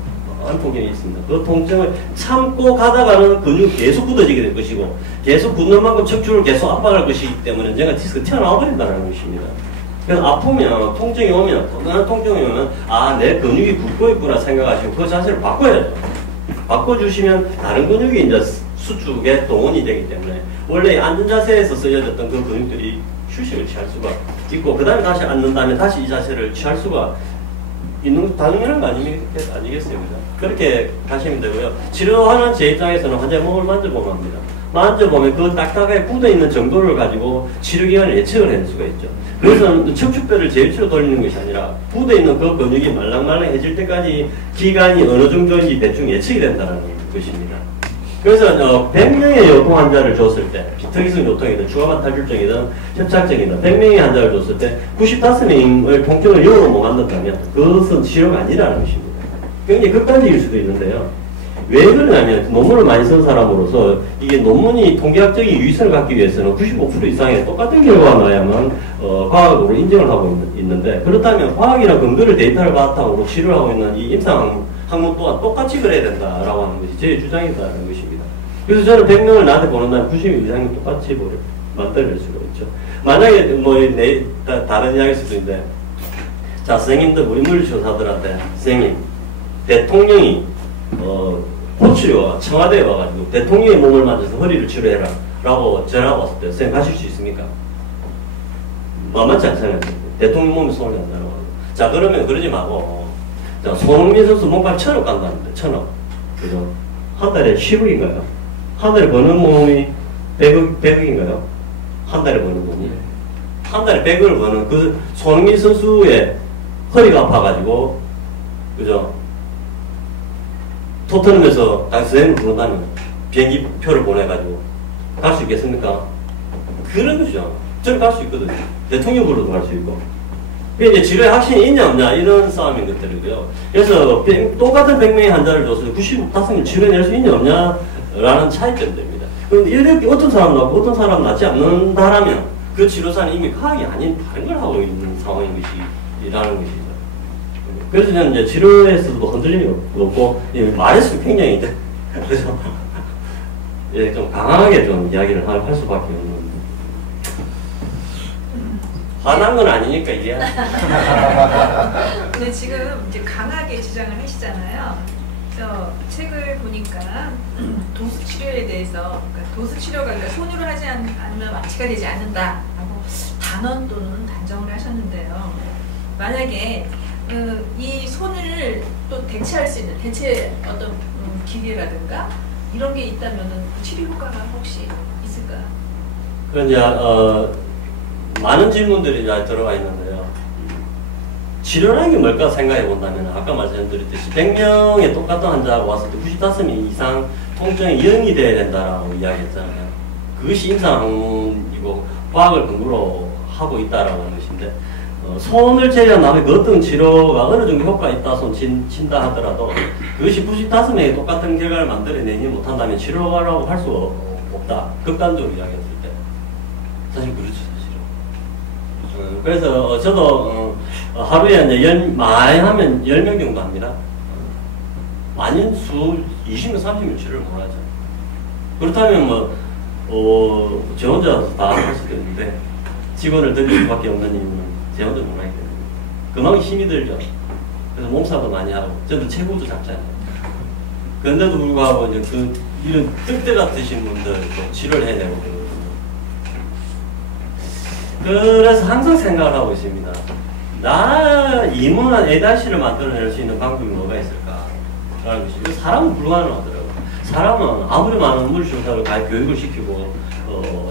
통증이 있습니다. 그 통증을 참고 가다가는 근육이 계속 굳어지게 될 것이고 계속 굳는 만큼 척추를 계속 압박할 것이기 때문에 언젠가 디스크가 튀어나와 버린다는 것입니다. 그래서 아프면 통증이 오면 건강한 통증이 오면 내 근육이 굳고 있구나 생각하시고 그 자세를 바꿔야죠. 바꿔주시면 다른 근육이 이제 수축에 동원이 되기 때문에 원래 앉은 자세에서 쓰여졌던 그 근육들이 휴식을 취할 수가 있고 그 다음에 다시 앉는 다음에 다시 이 자세를 취할 수가 있는 당연한 거 아니겠어요? 그죠? 그렇게 가시면 되고요. 치료하는 제 입장에서는 환자의 몸을 만져보면 합니다. 만져보면 그 딱딱하게 굳어있는 정도를 가지고 치료기간을 예측을 해낼 수가 있죠. 그래서 척추뼈를 제일치로 돌리는 것이 아니라 굳어있는 그 근육이 말랑말랑해질 때까지 기간이 어느 정도인지 대충 예측이 된다는 것입니다. 그래서 100명의 요통 환자를 줬을 때 특이성 요통이든 추가반 탈출증이든 협착증이든 100명의 환자를 줬을 때 95명의 통증을 0으로 못 만든다면 그것은 치료가 아니라는 것입니다. 굉장히 극단적일 수도 있는데요. 왜 그러냐면 논문을 많이 쓴 사람으로서 이게 논문이 통계학적인 유의성을 갖기 위해서는 95% 이상의 똑같은 결과가 나야만 과학으로 인정을 하고 있는데 그렇다면 과학이나 근거를 데이터를 바탕으로 치료를 하고 있는 이 임상 학문 또한 똑같이 그래야 된다라고 하는 것이 제 주장이다라는 것입니다. 그래서 저는 100명을 나한테 보낸다면 90명 이상이 똑같이 만들어낼 수가 있죠. 만약에 다른 이야기일 수도 있는데 자 선생님들 우리 물리치료사들한테 선생님 대통령이 호출이와 청와대에 와가지고 대통령의 몸을 만져서 허리를 치료해라 라고 전화가 왔을 때 선생님 하실 수 있습니까? 만만치 않잖아요. 대통령 몸에 손을 간다고. 자 그러면 그러지 말고 자 손흥민 선수 몸값 1,000억 간다는데 1,000억 그죠? 한 달에 10억인가요? 한 달에 버는 몸이 100억인가요? 한 달에 버는 몸이 한 달에 100억을 버는 그 손흥민 선수의 허리가 아파가지고 그죠? 토트넘에서 선생님을 부른다면 비행기 표를 보내가지고 갈 수 있겠습니까? 그런 거죠. 저는 갈 수 있거든요. 대통령 부르도 갈 수 있고. 이제 치료에 확신이 있냐 없냐 이런 싸움인 것들이고요. 그래서 똑같은 100명의 환자를 줘서 95명 치료해낼 수 있냐 없냐라는 차이점들입니다. 그런데 이렇게 어떤 사람 낫고 어떤 사람 낫지 않는다라면 그 치료사는 이미 과학이 아닌 다른 걸 하고 있는 상황인 것이라는 것이죠. 그래서 저는 이제 치료에서도 흔들림이 없고, 말에서 굉장히 이제, 그래서, 예, 좀 강하게 좀 이야기를 할 수밖에 없는. 화난 건 아니니까 이게. 근데 지금 이제 강하게 주장을 하시잖아요. 저 책을 보니까 도수 치료에 대해서, 그러니까 도수 치료가 그러니까 손으로 하지 않으면 완치가 되지 않는다라고 단언 또는 단정을 하셨는데요. 만약에 이 손을 또 대체할 수 있는 대체 어떤 기계라든가 이런 게 있다면은 그 치료 효과가 혹시 있을까요? 그러니까 많은 질문들이 들어가 있는데요. 치료라는 게 뭘까 생각해 본다면 아까 말씀드렸듯이 100명의 똑같은 환자가 왔을 때 95명 이상 통증이 0이 돼야 된다라고 이야기했잖아요. 그것이 임상이고 과학을 근거로 하고 있다라고 하는 것인데 손을 제외한 나머지 그 어떤 치료가 어느 정도 효과가 있다 손 친다 하더라도 그것이 95명의 똑같은 결과를 만들어내지 못한다면 치료라고 할 수 없다. 극단적으로 이야기했을 때. 사실 그렇죠, 사실은. 그래서 저도 하루에 이제 많이 하면 10명 정도 합니다. 많은 수 20명, 30명 치료를 못 하죠. 그렇다면 저 혼자서 다 할 수도 있는데 직원을 들일 수밖에 없는 이유는 제 혼자 못 하기 때문에 그만큼 힘이 들죠. 그래서 몸싸움도 많이 하고 저도 체구도 작잖아요. 그런데도 불구하고 이제 이런 뜰대 같으신 분들도 치료를 해내고 그러거든요. 그래서 항상 생각을 하고 있습니다. 나 이문한 A-를 만들어낼 수 있는 방법이 뭐가 있을까? 라는 것이. 사람은 불가능하더라고요. 사람은 아무리 많은 물리치료사를 교육을 시키고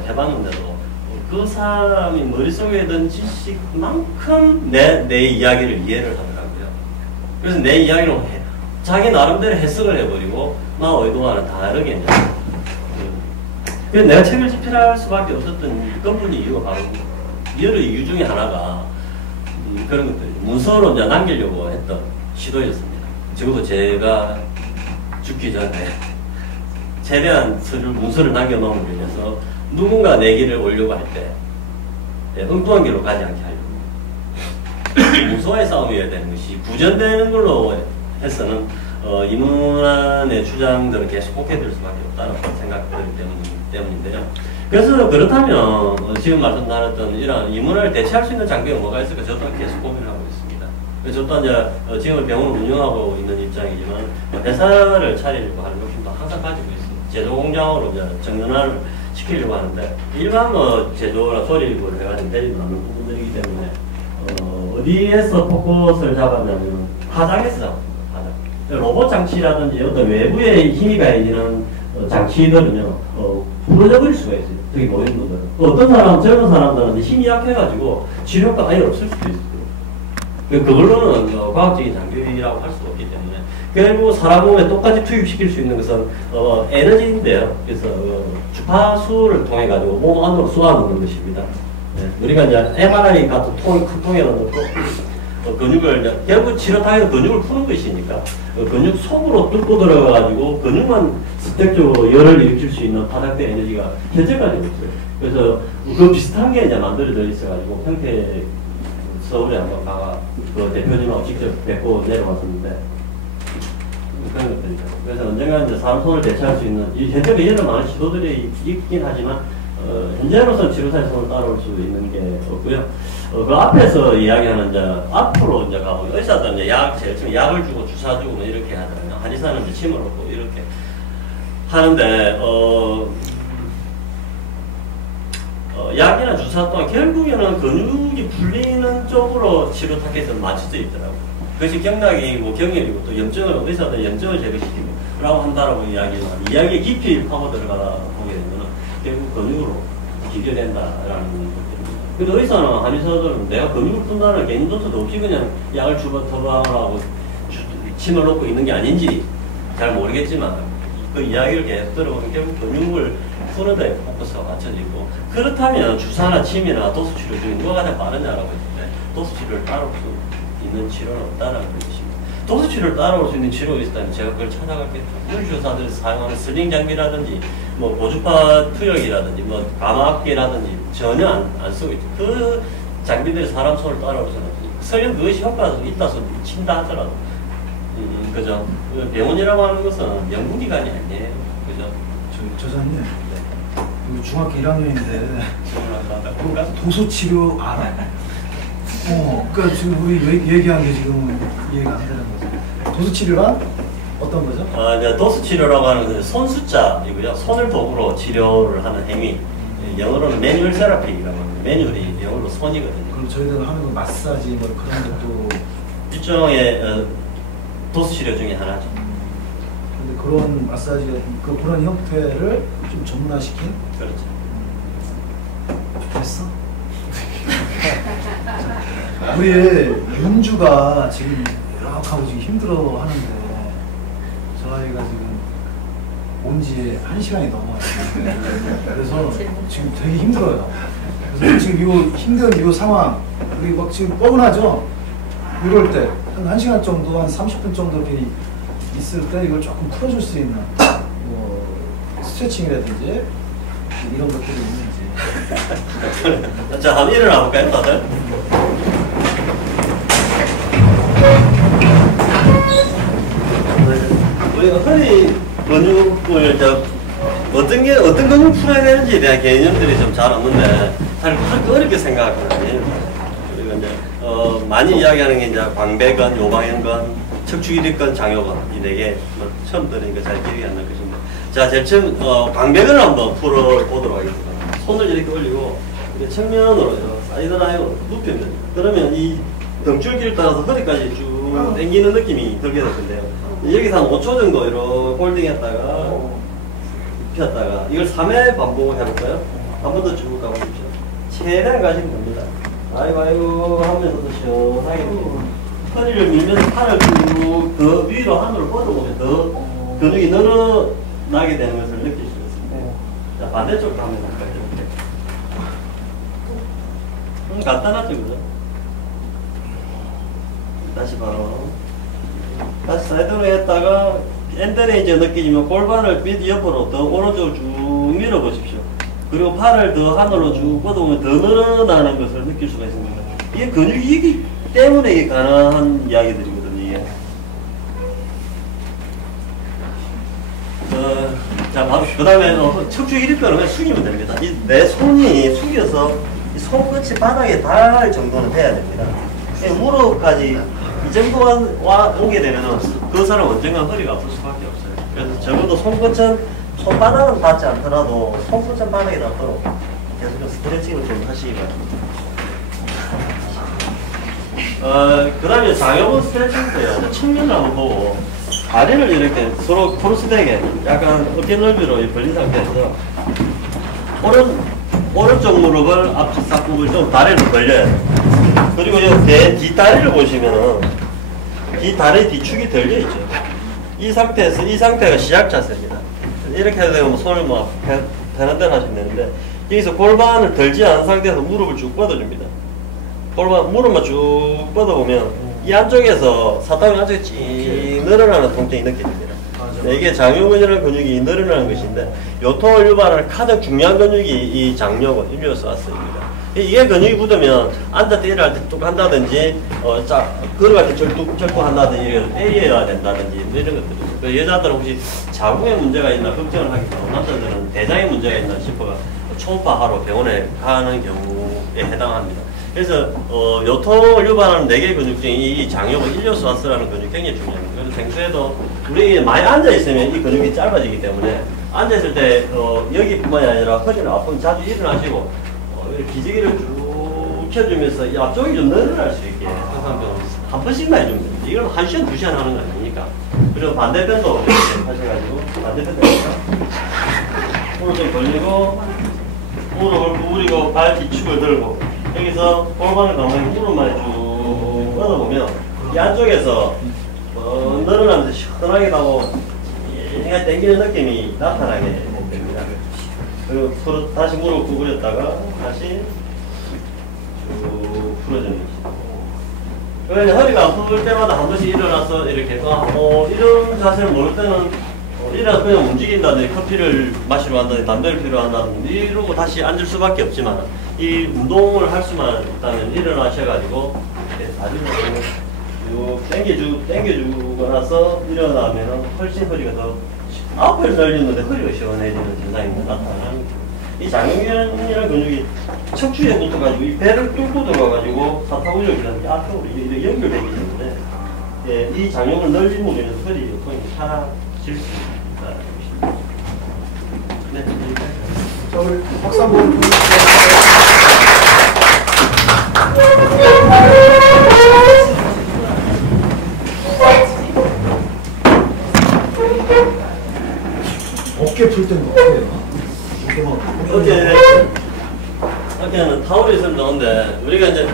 해봤는데도 그 사람이 머릿속에 든 지식만큼 내 이야기를 이해를 하더라고요. 그래서 내 이야기를 자기 나름대로 해석을 해버리고 나 의도와는 다르게 그래서 내가 책을 집필할 수밖에 없었던 근본 이유가 바로 여러 이유 중에 하나가 그런 것들 문서로 이제 남기려고 했던 시도였습니다. 적어도 제가 죽기 전에 최대한 문서를 남겨놓은 위해서 누군가 내기를 올려고 할 때 엉뚱한 길로 가지 않게 하려고 문서와의 싸움이어야 되는 것이 구전되는 걸로 해서는 이문안의 주장들은 계속 꼭해들 수밖에 없다는 생각들 때문인데요. 그래서 그렇다면 지금 말씀 나눴던 이런 이문안을 대체할 수 있는 장비가 뭐가 있을까 저도 계속 고민을 하고 있습니다. 저도 이제 지금 병원을 운영하고 있는 입장이지만 회사를 차리려고 하는 욕심도 항상 가지고 있습니다. 제조 공장으로 이제 정년화를 시키려고 하는데 일반 제조나 조립을 해가지고 되지도 않는 부분들이기 때문에 어디에서 포커스를 잡았냐면 화장에서 잡았습니다. 화장. 로봇 장치라든지 어떤 외부에 힘이 가해지는 장치들은요 부러져 버릴 수가 있어요. 특히 노인분들은. 어떤 사람, 젊은 사람들은 힘이 약해가지고 치료가 아예 없을 수도 있어요. 그걸로는 과학적인 장비라고 할 수가 없기 때문에 결국 사람 몸에 똑같이 투입시킬 수 있는 것은 에너지인데요. 그래서 주파수를 통해 가지고 몸 안으로 쏘아넣는 것입니다. 네. 우리가 이제 MRI 같은 큰 통에다 넣고 근육을 이제 결국 치료타에서 근육을 푸는 것이니까 근육 속으로 뚫고 들어가가지고 근육만 스택적으로 열을 일으킬 수 있는 파닥된 에너지가 현재까지 없어요. 그래서 그 비슷한 게 이제 만들어져 있어가지고 평택 서울에 한번 가가 그 대표님하고 직접 뵙고 내려왔었는데 그런 것들이죠. 그래서 언젠가 이제 사람 손을 대체할 수 있는 현재가 여러 많은 시도들이 있긴 하지만 현재로서 치료사의 손을 따라올 수 있는 게 없고요. 그 앞에서 이야기하는 이제 앞으로 이제 가고 의사도 이제 제일 처음 약을 주고 주사 주고 뭐 이렇게 하잖아요. 한의사는 이제 침을 놓고 이렇게 하는데 약이나 주사 또한 결국에는 근육이 풀리는 쪽으로 치료 타겟은 맞춰져 있더라고요. 그것이 경락이고 경혈이고 또 염증을 의사들 염증을 제거시키고 라고 한다라고 이야기의 깊이 파고 들어가다 보게 되면 결국 근육으로 기결된다라는 것입니다. 그래도 의사는 한의사들은 내가 근육을 푼다는 개인도서도 없이 그냥 약을 처방하고 침을 놓고 있는 게 아닌지 잘 모르겠지만 그 이야기를 계속 들어보면 결국 근육을 푸는 데 포커스가 맞춰지고 그렇다면 주사나 침이나 도수치료 중에 누가 가장 빠르냐라고 했을 때 도수치료를 따라올 수 있는 치료는 없다라는 것입니다. 도수치료를 따라올 수 있는 치료가 있다면 제가 그걸 찾아갔겠죠. 물리치료사들이 사용하는 슬링 장비라든지 뭐 고주파 투여기라든지 뭐 감압기라든지 전혀 안 쓰고 있죠. 그 장비들이 사람 손을 따라올 수는 없죠. 설령 그것이 효과가 있다서 친다 하더라도 그죠. 병원이라고 하는 것은 연구기관이 아니에요. 그죠. 저자님 우리 중학교 1학년인데 도수치료 알아? 그러니까 지금 우리 얘기한 게 지금 이해가 안 되는 거죠. 도수치료란 어떤 거죠? 이제 도수치료라고 하는 것은 손 숫자이고요. 손을 도구로 치료를 하는 행위. 영어로는 매뉴얼 세라피라고 합니다. 매뉴얼이 영어로 손이거든요. 그럼 저희들 하는 거 마사지 뭐 그런 것도 일종의 도수치료 중에 하나죠. 근데 그런 마사지 그런 형태를 좀 전문화시킨? 그렇죠. 됐어? 우리의 윤주가 지금 이렇게 하고 지금 힘들어 하는데 저희가 지금 온 지 1시간이 넘어왔어요. 그래서 지금 되게 힘들어요. 그래서 지금 이 힘든 이 상황 우리 막 지금 뻐근하죠? 이럴 때 한 1시간 정도 한 30분 정도 이렇게 있을 때 이걸 조금 풀어줄 수 있는 뭐 스트레칭이라든지 이런 것들이 있는지. 자, 한번 일어나 볼까요, 다들? 우리가 허리 근육을 어떤 근육 풀어야 되는지에 대한 개념들이 좀 잘 없는데, 잘 그렇게 어렵게 생각하거든요. 그리고 이제, 많이 이야기하는 게 이제 광배근, 요방형근, 척추이립근, 장요근, 이 네 개, 처음 들으니까 잘 기억이 안 날 것인데. 자, 제일 처음, 광배근을 한번 풀어보도록 하겠습니다. 손을 이렇게 올리고, 이렇게 측면으로, 사이드 라인으로 눕힙니다. 그러면 이 등줄기를 따라서 허리까지 쭉 당기는 느낌이 들게 될 건데요. 여기서 한 5초 정도 이렇게 홀딩 했다가, 폈다가, 이걸 3회 반복을 해볼까요? 한 번 더 쭉 가보십시오. 최대한 가시면 됩니다. 아이고 하면서도 시원하게 허리를 밀면서 팔을 쭉 더 위로 하늘을 뻗어보면 더 근육이 늘어나게 되는 것을 느낄 수 있습니다. 자, 반대쪽으로 한번 볼까요? 간단하죠, 그죠? 다시 바로 다시 사이드로 했다가 엔드에 이제 느끼지만 골반을 밑 옆으로 더 오른쪽으로 쭉 밀어보십시오. 그리고 팔을 더 하늘로 쭉 뻗어보면 더 늘어나는 것을 느낄 수가 있습니다. 이게 근육이기 때문에 이게 가능한 이야기들이거든요. 이게. 자, 그 다음에 척추 이립근을 그냥 숙이면 됩니다. 내 손이 숙여서 이 손끝이 바닥에 닿을 정도는 돼야 됩니다. 무릎까지 이 정도만 오게 되면 그 사람 언젠가 허리가 아플 수밖에 없어요. 그래서 적어도 손바닥은 닿지 않더라도 손끝은 바닥에 닿도록 계속 스트레칭을 좀 하시기 바랍니다. 그 다음에 장요근 스트레칭인데요. 측면을 한번 보고 다리를 이렇게 서로 크로스되게 약간 어깨 넓이로 벌린 상태에서 오른쪽 무릎을 앞쪽 싹굽을 좀 다리를 벌려야 돼요. 그리고 뒷다리를 보시면은 뒷다리 뒤축이 들려있죠. 이 상태가 시작 자세입니다. 이렇게 해서 되면 손을 막 되는 대로 하시면 되는데, 여기서 골반을 들지 않은 상태에서 무릎을 쭉 뻗어줍니다. 무릎만 쭉 뻗어보면 이 안쪽에서 사타구니 안쪽에 찡 늘어나는 통증이 느껴집니다. 네, 이게 장요근이라는 근육이 늘어나는 것인데, 요통을 유발하는 가장 중요한 근육이 이 장요근, 일리오사스입니다. 이게 근육이 굳으면 앉아서 일을 할 때 뚝 한다든지, 걸어갈 때 절뚝 한다든지, 때려야 된다든지, 이런 것들이. 여자들은 혹시 자궁에 문제가 있나 걱정을 하기 때문에, 남자들은 대장에 문제가 있나 싶어가 초음파하러 병원에 가는 경우에 해당합니다. 그래서 요통을 유발하는 4개의 근육 중에 이 장요근, 일리오사스라는 근육이 굉장히 중요합니다. 그래서 생수에도 우리 많이 앉아있으면 이 근육이 짧아지기 때문에, 앉아있을 때 여기뿐만이 아니라 허리는 앞으로 자주 일어나시고 기저귀를 쭉 켜주면서 이 앞쪽이 좀 늘어날 수 있게 항상 한 번씩만 해주면 됩니다. 이건 1시간, 2시간 하는 거 아니니까. 그리고 반대편도 이렇게 하셔가지고, 반대편도 무릎 좀 벌리고, 무릎을 구부리고, 발 뒤축을 들고, 여기서 골반을 가만히 무릎만 쭉 뻗어보면, 이 안쪽에서 늘어나면서 시원하게 나고, 잉잉하게 당기는 느낌이 나타나게 됩니다. 그리고 다시 무릎 구부렸다가 다시 쭉 풀어주는 것이죠. 그래서 허리가 아플 때마다 한 번씩 일어나서 이렇게 이런 자세를 모를 때는 일어나서 그냥 움직인다든지 커피를 마시러 간다든지 담배를 피러 간다든지 이러고 다시 앉을 수밖에 없지만, 이 운동을 할 수만 있다면 일어나셔가지고 다리를 쭉 당겨주고 나서 일어나면 훨씬 허리가 더 앞을 늘리는데 허리가 시원해지는 증상이 나타나는 거죠. 이 장요근이라는 근육이 척추에 붙어가지고 이 배를 뚫고 들어가가지고 사타구니라는 게 앞으로 이렇게 연결되기 때문에, 예, 이 장요근을 늘림으로 인해서 허리 요통이 사라질 수 있다. 네, 자, 우리 박수 한번. 어깨 풀 때는 어떻게 해요? 어깨는 타올이 있으면 좋은데, 우리가 이제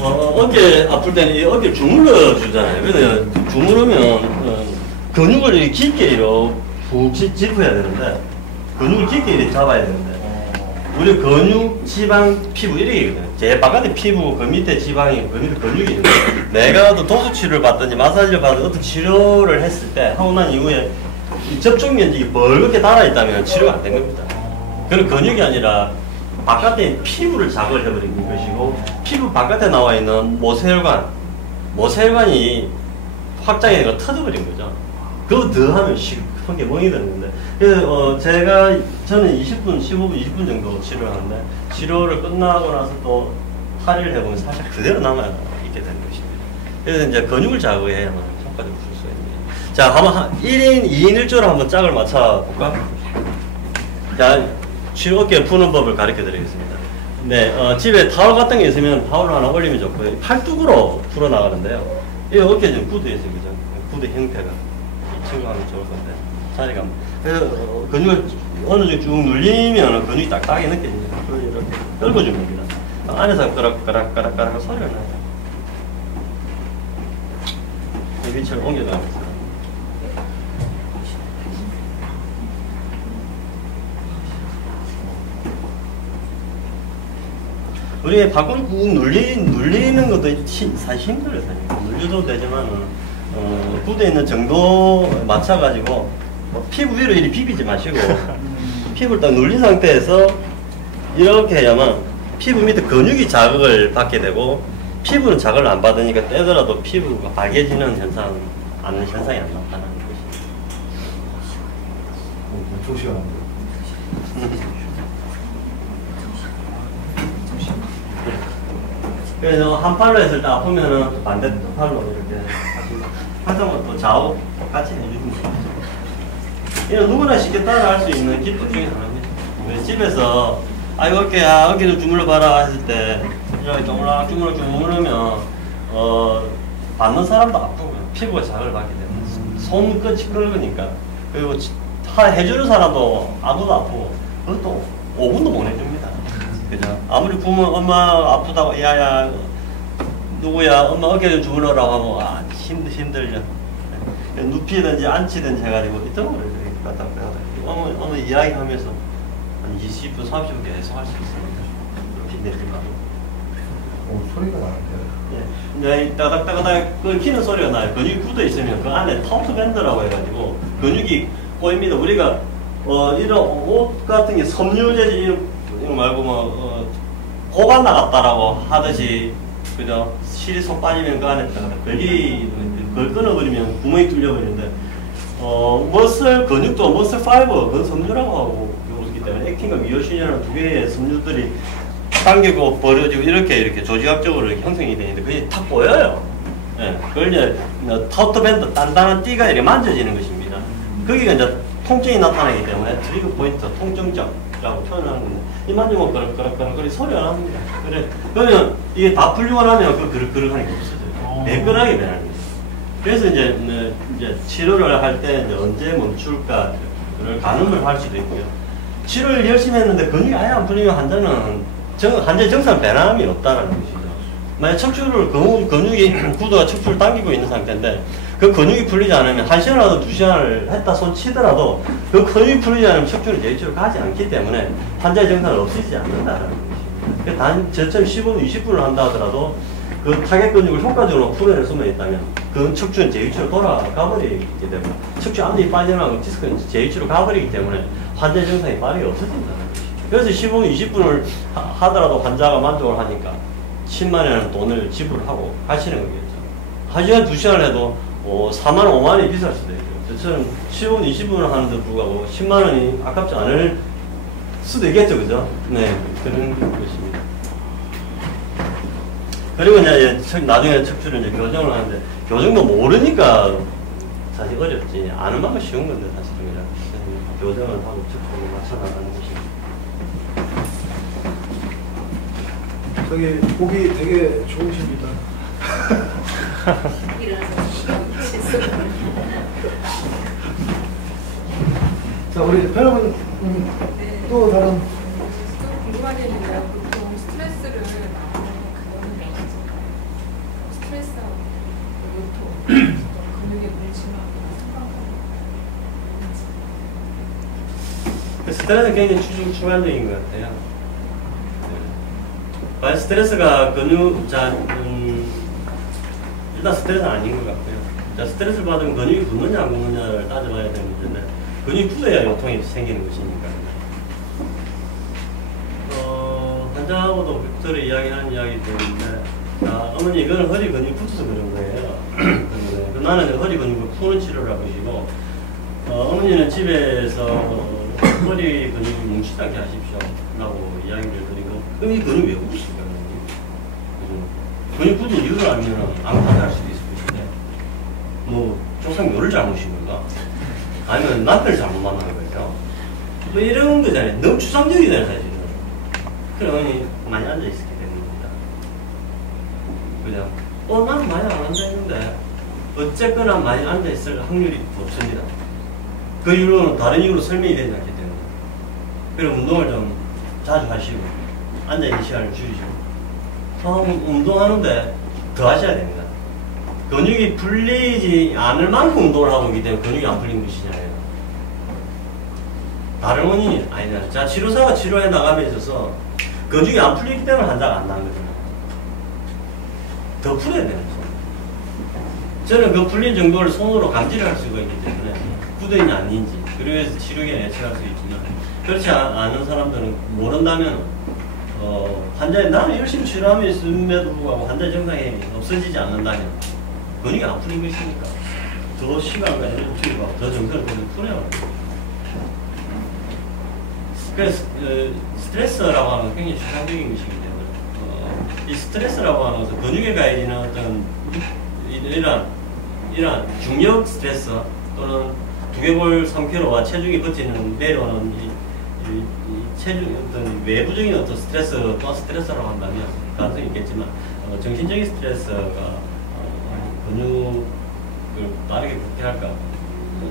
어깨 아플 때는 이 어깨를 주물러 주잖아요. 그래서 주물으면 근육을 이렇게 깊게 이렇게 푹 짚어야 되는데, 근육을 깊게 이렇게 잡아야 되는데, 우리 근육, 지방, 피부 이렇게 있거든요. 제 바깥에 피부, 그 밑에 지방이, 그 밑에 근육이 있는데, 내가 도수 치료를 받든지 마사지를 받든 어떤 치료를 했을 때 하고 난 이후에 이 접촉 면적이 벌겋게 달아있다면 치료가 안 된 겁니다. 그건 근육이 아니라 바깥에 피부를 자극을 해버리는 것이고 피부 바깥에 나와 있는 모세혈관이 확장이 되고 터져버린 거죠. 그거 더하면 크게 멍이 드는 건데 그래서 저는 20분, 15분, 20분 정도 치료를 하는데 치료를 끝나고 나서 또 탈의를 해보면 살짝 그대로 남아 있게 되는 것입니다. 그래서 이제 근육을 자극해야만 효과를 볼 수 있는 거예요. 자, 한번 1인, 2인 1조로 한번 짝을 맞춰볼까? 자, 치료 어깨 푸는 법을 가르쳐 드리겠습니다. 네, 집에 타월 같은 게 있으면 타월을 하나 올리면 좋고요. 팔뚝으로 풀어 나가는데요. 이 어깨 좀 굳어 있어요, 그죠? 굳어 형태가. 이 친구 하면 좋을 건데. 자리가. 그래서 근육을 어느 정도 쭉 눌리면 근육이 딱딱하게 느껴집니다. 그걸 이렇게 떨궈주면 됩니다. 안에서 까락까락까락 소리가 나요. 이 위치를 옮겨가면서. 우리 밖으로 꾹 눌리는 것도 사실 힘들어요. 눌려도 되지만 굳어 있는 정도 맞춰가지고 피부 위로 이리 비비지 마시고 피부를 딱 눌린 상태에서 이렇게 해야만 피부 밑에 근육이 자극을 받게 되고 피부는 자극을 안 받으니까 떼더라도 피부가 빨개지는 현상이 안 나타나는 것입니다. 엄청 시원한데. 그래서 한 팔로 했을 때 아프면은 반대 팔로 이렇게 하시면 또 좌우 똑같이 해주시면 됩니다. 이건 누구나 쉽게 따라 할 수 있는 기법 중에 하나입니다. 집에서 아이고 어깨야 어깨 좀 주물러 봐라 했을 때 이렇게 조물락 주물르면 받는 사람도 아프고요. 피부가 자극을 받게 됩니다. 손끝이 끓으니까. 그리고 해주는 사람도 아무도 아프고 그것도 5분도 못 해줍니다. 그죠? 아무리 부모 엄마 아프다고 야야 누구야 엄마 어깨 좀 주물러라고 하면 힘들죠. 눕히든지 앉히든지 해가지고 이따가 갖다 어머 이야기하면서 한 20분 30분 계속 할 수 있습니다. 이렇게 내리면 소리가 나는데요. 예, 이제 따닥따닥 끓이는 소리가 나요. 근육이 굳어 있으면 그 안에 타우트 밴드라고 해가지고 근육이 꼬입니다. 우리가 이런 옷 같은 게 섬유 재질 이거 말고 고가 나갔다라고 하듯이 그죠? 실이 속 빠지면 그 안에 그걸 끊어버리면 구멍이 뚫려버리는데 머슬 근육도 머슬 파이버 그건 섬유라고 하고 그러기 때문에 액틴과 미오신이라는 두 개의 섬유들이 당기고 버려지고 이렇게 조직학적으로 이렇게 형성이 되는데 그게 탁 보여요. 예, 그걸 이제 타우트 밴드 단단한 띠가 이렇게 만져지는 것입니다. 거기가 이제 통증이 나타나기 때문에 트리거 포인트 통증점이라고 표현하는 건데 이 만지면 그럭그럭 소리가 납니다. 그러면 이게 다 풀리고 나면 그 그럭하는 게 없어져요. 매끈하게 변하는 거예요. 그래서 이제 치료를 할 때 언제 멈출까 를 가늠을 할 수도 있고요. 치료를 열심히 했는데 근육이 아예 안 풀리면 환자는 정상 변함이 없다는 것이죠. 만약 척추를 근육이 구도가 척추를 당기고 있는 상태인데 그 근육이 풀리지 않으면 1시간이라도 2시간을 했다 손 치더라도 그 근육이 풀리지 않으면 척추는 제이치로 가지 않기 때문에 환자의 정상을 없애지 않는다는 것입니다. 단 저처럼 15분, 20분을 한다 하더라도 그 타겟 근육을 효과적으로 풀어낼 수만 있다면 그 척추는 제이치로 돌아가 버리게 되고 척추 안쪽이 빠져나가고 디스크는 제이치로 가버리기 때문에 환자의 정상이 빠르게 없어진다는 것이죠. 그래서 15분, 20분을 하더라도 환자가 만족을 하니까 10만 원이라는 돈을 지불하고 하시는 거겠죠. 1시간, 2시간을 해도 4만 원, 5만 원이 비쌀 수도 있고 저는 15분, 20분을 하는데 불구하고 10만 원이 아깝지 않을 수도 있겠죠. 그죠? 네, 그런 것입니다. 그리고 이제 나중에 척추를 이제 교정을 하는데 교정도 모르니까 사실 어렵지 아는 만큼 쉬운 건데 사실은 교정을 하고 척추를 맞춰나가는 것입니다. 저기 보기 되게 좋으십니다. 자 우리 편협은 또 다른 궁금한 게 있는데요. 보통 스트레스를 스트레스하고 요통, 근육의 물침하고 스트레스는 굉장히 주관적인 것 같아요. 만약 스트레스가 일단 스트레스는 아닌 것 같고요. 자, 스트레스를 받으면 근육이 굳느냐 안 굳느냐를 따져봐야 되는 문제인데 근육이 굳어야 요통이 생기는 것이니까. 환자하고도 들어 이야기하는 이야기도 있는데, 어머니 이건 허리 근육 붙여서 그런 거예요. 그러면 나는 허리 근육을 푸는 치료를 하고 계시고, 어머니는 집에서 허리 근육이 뭉치지 않게 하십시오 라고 이야기를 드리고, 그럼 이 근육 왜 붙이실까요? 근육 굳은 이유를 알면 아무 말도 할 수도 있을 것인데, 뭐 조상묘를 잘못인 건가? 아니면 남편을 잘못 만난 거죠? 뭐 이런 거잖아요. 너무 추상적이잖아요, 사실은. 그러니 많이 앉아있게 되는 겁니다. 그죠? 나는 많이 안 앉아있는데 어쨌거나 많이 앉아있을 확률이 높습니다. 그 이유로는 다른 이유로 설명이 되지 않기 때문에. 그리고 운동을 좀 자주 하시고 앉아있는 시간을 줄이시고 운동하는데 더 하셔야 됩니다. 근육이 풀리지 않을 만큼 운동을 하고 있기 때문에 근육이 안 풀린 것이잖아요. 다른 원인이 아니잖아요. 자, 치료사가 치료해 나감에 있어서 근육이 안 풀리기 때문에 환자가 안 나는 거잖아요. 더 풀어야 되는 거죠. 저는 그 풀린 정도를 손으로 감지를 할 수가 있기 때문에 굳어있는지 아닌지, 그래서 치료기에 예측할 수 있지만, 그렇지 않은 사람들은 모른다면 환자의 나는 열심히 치료함에도 불구하고 환자의 증상이 없어지지 않는다면 근육이 안 풀린 것이니까 더 시간과 에너지 투입하고 더 정서를 풀어야 합니다. 그래서 스트레스라고 하는 건 굉장히 추상적인 것이기 때문에 이 스트레스라고 하는 것은 근육에 가해지는 어떤 이러한 중력 스트레스 또는 두개골 3kg와 체중이 버티는 내려오는 이 체중 어떤 외부적인 어떤 스트레스 또한 스트레스라고 한다면 가능성이 있겠지만 정신적인 스트레스가 근육을 빠르게 극대할까?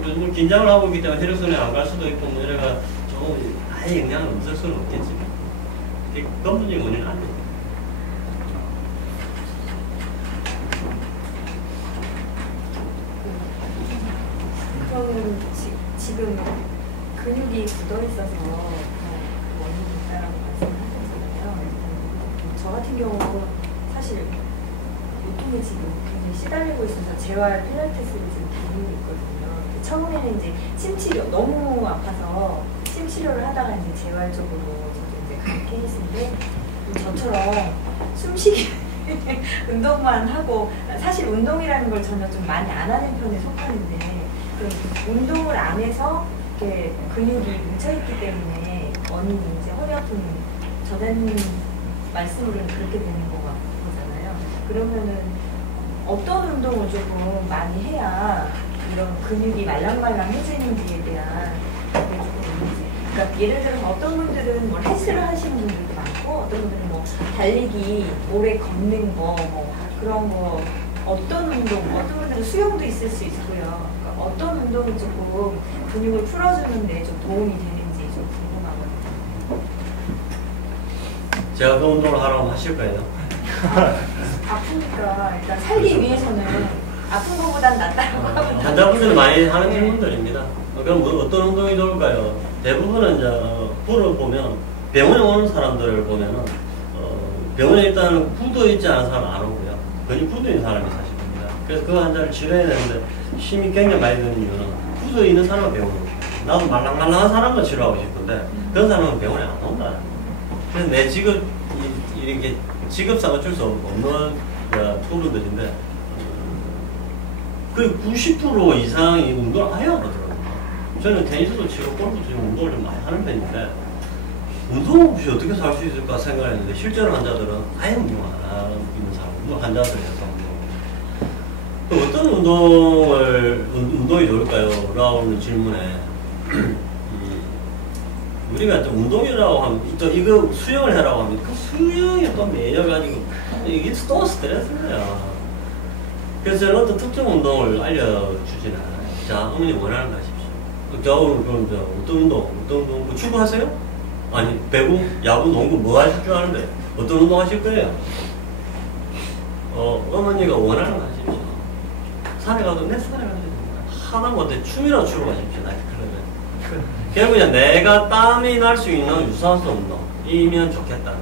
요즘 긴장을 하고 있기 때문에 혈액순환이 안 갈 수도 있고 뭐 이래가 좀 아예 영향을 없을 수는 없겠지만 이게 근본적인 원인은 아닙니다. 그러면 지금 근육이 굳어 있어서 그 원인이 있다라고 말씀하셨잖아요. 저 같은 경우 사실 보통이 지금 굉장히 시달리고 있어서 재활 필라테스를 지금 다니고 있거든요. 처음에는 이제 침 치료 너무 아파서 침 치료를 하다가 이제 재활 쪽으로 저도 이제 간 케이스인데 저처럼 숨쉬기 운동만 하고 사실 운동이라는 걸 전혀 좀 많이 안 하는 편에 속하는데 운동을 안 해서 이렇게 근육이 뭉쳐있기 때문에 원인이 이제 허리 아픈 전엔 말씀으로는 그렇게 되는 거잖아요. 그러면은 어떤 운동을 조금 많이 해야 이런 근육이 말랑말랑해지는지에 대한 그게 조금 있는지. 그러니까 예를 들어서 어떤 분들은 뭐 헬스를 하시는 분들도 많고 어떤 분들은 뭐 달리기, 오래 걷는 거, 뭐 그런 거 어떤 운동, 어떤 분들은 수영도 있을 수 있고요. 그러니까 어떤 운동이 조금 근육을 풀어주는데 좀 도움이 되는지 좀 궁금하거든요. 제가 그 운동을 하라고 하실 거예요? 아프니까 일단 살기 위해서는 아픈 것보단 낫다고 하면 환자분들이 많이 하는 질문들입니다. 그럼 뭐 어떤 운동이 좋을까요? 대부분은 이제 보면 병원에 오는 사람들을 보면은 병원에 일단 굳어 있지 않은 사람 안 오고요. 근육 굳어 있는 사람이 사실 겁니다. 그래서 그 환자를 치료해야 되는데 힘이 굉장히 많이 드는 이유는 굳어 있는 사람은 병원에 오고 나도 말랑말랑한 사람만 치료하고 싶은데 그런 사람은 병원에 안 온다. 그래서 내 직업 이렇게 직업상 어쩔 수 없는 부분들인데 그 90% 이상이 운동을 아예 안 하더라고요. 저는 테니스도 치고 골프도 치고 운동을 좀 많이 하는 편인데 운동 없이 어떻게 살 수 있을까 생각했는데 실제로 환자들은 아예 운동 안 하는 사람, 운동 환자들이었어. 어떤 운동이 좋을까요? 라고 하는 질문에 우리가 좀 운동이라고 하면 또 이거 수영을 해라고 하면 그 수영이 또 매여가지고 이게 또 스트레스예요. 그래서 저는 어떤 특정 운동을 알려주지는 않아요. 자, 어머니 원하는 거 하십시오. 자, 오늘 그럼 어떤 운동? 뭐 축구 하세요? 아니, 배구, 야구, 농구 뭐 하실 줄 아는데 어떤 운동 하실 거예요? 어머니가 원하는 거 하십시오. 산에 가도 내 산에 가도 됩니다. 하나 못해 춤이라도 추러 가십시오. 나이트클럽에. 결국 내가 땀이 날 수 있는 유산소 운동이면 좋겠다.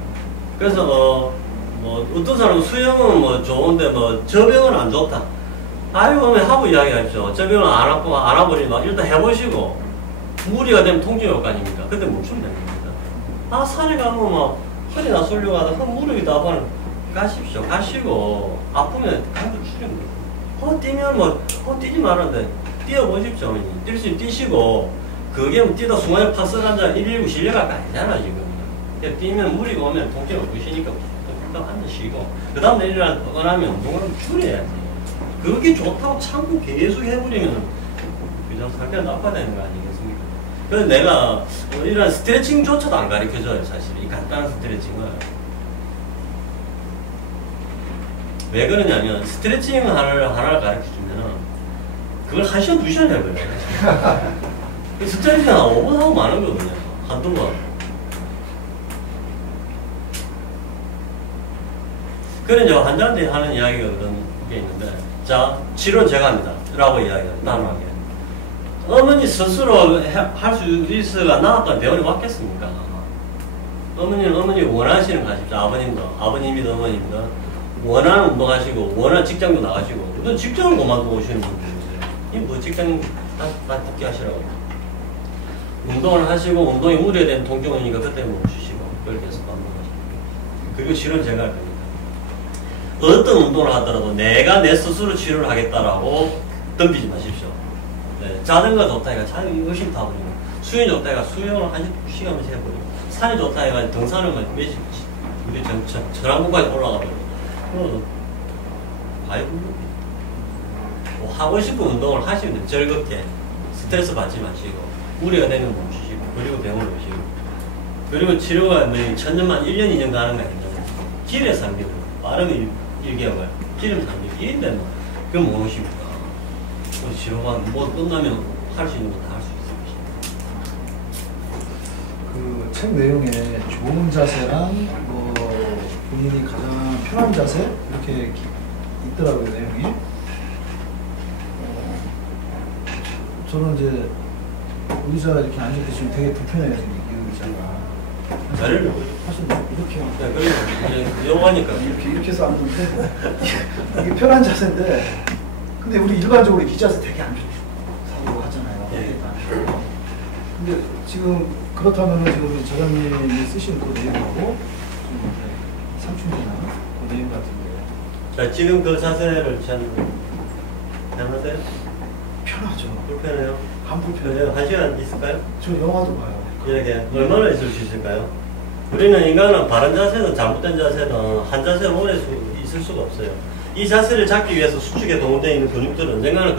그래서 뭐 어떤 사람은 수영은 뭐 좋은데 뭐 저병은 안 좋다. 아이고 하고 이야기하십시오. 저병은 안 와버리면 일단 해보시고 무리가 되면 통증 효과 아닙니까? 그때 멈추면 됩니다. 산에 가면 막 허리나 쏠려고 하다가 무릎이 나빠는 가십시오. 가시고 아프면 강도 줄이면 돼요. 뛰면 뭐 뛰지 말았는데 뛰어보십시오. 뛸 수 있으면 뛰시고 그게 뭐 뛰다 순간에 팍 쓰러져 119 실려갈 거 아니잖아 지금. 그냥 뛰면 무리가 오면 통증 없으시니까 딱 앉으시고 그 다음 내일이나 떠나면 운동을 줄여야지. 그게 좋다고 참고 계속 해버리면 그냥 상태가 나빠지는 거 아니겠습니까? 그래서 내가 이런 스트레칭조차도 안 가르쳐줘요 사실. 이 간단한 스트레칭을. 왜 그러냐면 스트레칭 하나를 가르쳐주면 그걸 1시간 2시간 해버려요. 스트레칭 한 5분 하고 마는 거거든요. 한두 번. 그래 이제 환자한테 하는 이야기가 그런 게 있는데, 자 치료는 제가 합니다 라고 이야기해요. 단호하게. 어머니 스스로 할 수 있어가 나왔던 병원에 왔겠습니까? 어머니는 어머니 원하시는 거 하십시오. 아버님이든 어머님이든 원하는 운동하시고 원하는 직장도 나가시고. 또 직장을 그만두고 오시는 분들 있어요. 이 뭐 직장 다 복귀하시라고. 운동을 하시고 운동이 우려된 통증이니까 그때 뭐 쉬시고 그렇게 해서 반복하시고. 그리고 치료는 제가 할 겁니다. 어떤 운동을 하더라도 내가 내 스스로 치료를 하겠다라고 덤비지 마십시오. 네, 자전거 좋다 해가 자전거 의심 타버리고, 수영이 좋다 해가 수영을 한 시간씩 해버리고, 산이 좋다 해가 등산을 몇십, 우리 전항구까지 올라가 버리고, 그럼 아이고, 뭐 하고 싶은 운동을 하시면 즐겁게 스트레스 받지 마시고, 우려가 되면 멈추시고, 그리고 병원을 오시고, 그리고 치료가 뭐 천년만 1년, 2년 가는 거 아니잖아요. 길에 3개월, 빠르면 1개월, 길은 3개월, 1인데 뭐, 그럼 뭐 오십니까? 치료가 뭐 끝나면 할 수 있는 거 다 할 수 있을 것입니다. 그 책 내용에 좋은 자세랑 뭐 본인이 가장 편한 자세 이렇게 있더라고요 내용이. 저는 이제 의자 이렇게 앉을 때 지금 되게 불편해요 지금 이 의자가. 자리를 사실 이렇게 네, 그래 요거니까 이렇게 해서 앉는데 이게 편한 자세인데. 근데 우리 일반적으로 이 자세 되게 안 좋다고 하잖아요. 예. 근데 지금 그렇다면 지금 저장님이 쓰신 그 내용하고 삼춘이나 그 내용 같은데. 자, 지금 그 자세를 편하세요? 편하죠. 불편해요? 안 불편해요. 1시간 있을까요? 저 영화도 봐요. 이렇게 얼마나 있을 수 있을까요? 우리는 인간은 바른 자세든 잘못된 자세든 한 자세로 오래 있을 수가 없어요. 이 자세를 잡기 위해서 수축에 동원되어 있는 근육들은 언젠가는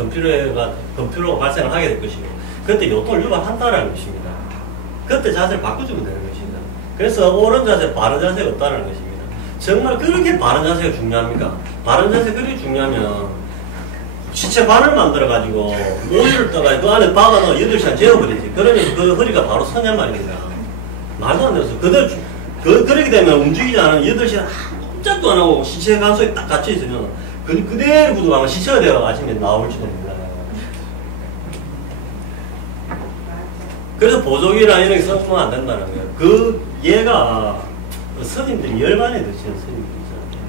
검피로가 발생을 하게 될 것이고, 그때 요통을 유발한다는 것입니다. 그때 자세를 바꿔주면 되는 것입니다. 그래서 옳은 자세, 바른 자세가 없다는 것입니다. 정말 그렇게 바른 자세가 중요합니까? 바른 자세 그렇게 중요하면 시체 반을 만들어가지고 모유를 떠가지고 그 안에 박아넣어 8시간 재워버리지. 그러면 그 허리가 바로 서냔 말입니다. 말도 안 돼서 그렇게 되면 움직이지 않으면 8시간 꼼짝도 안 하고 시체 간속에 딱 갇혀 있으면 그대로 구두가면 시체가 되어 아침에 나올지도 몰라요. 그래서 보조기나 이런 게 섞으면 안 된다는 거예요. 얘가 스님들이 열반에 드시는 스님들이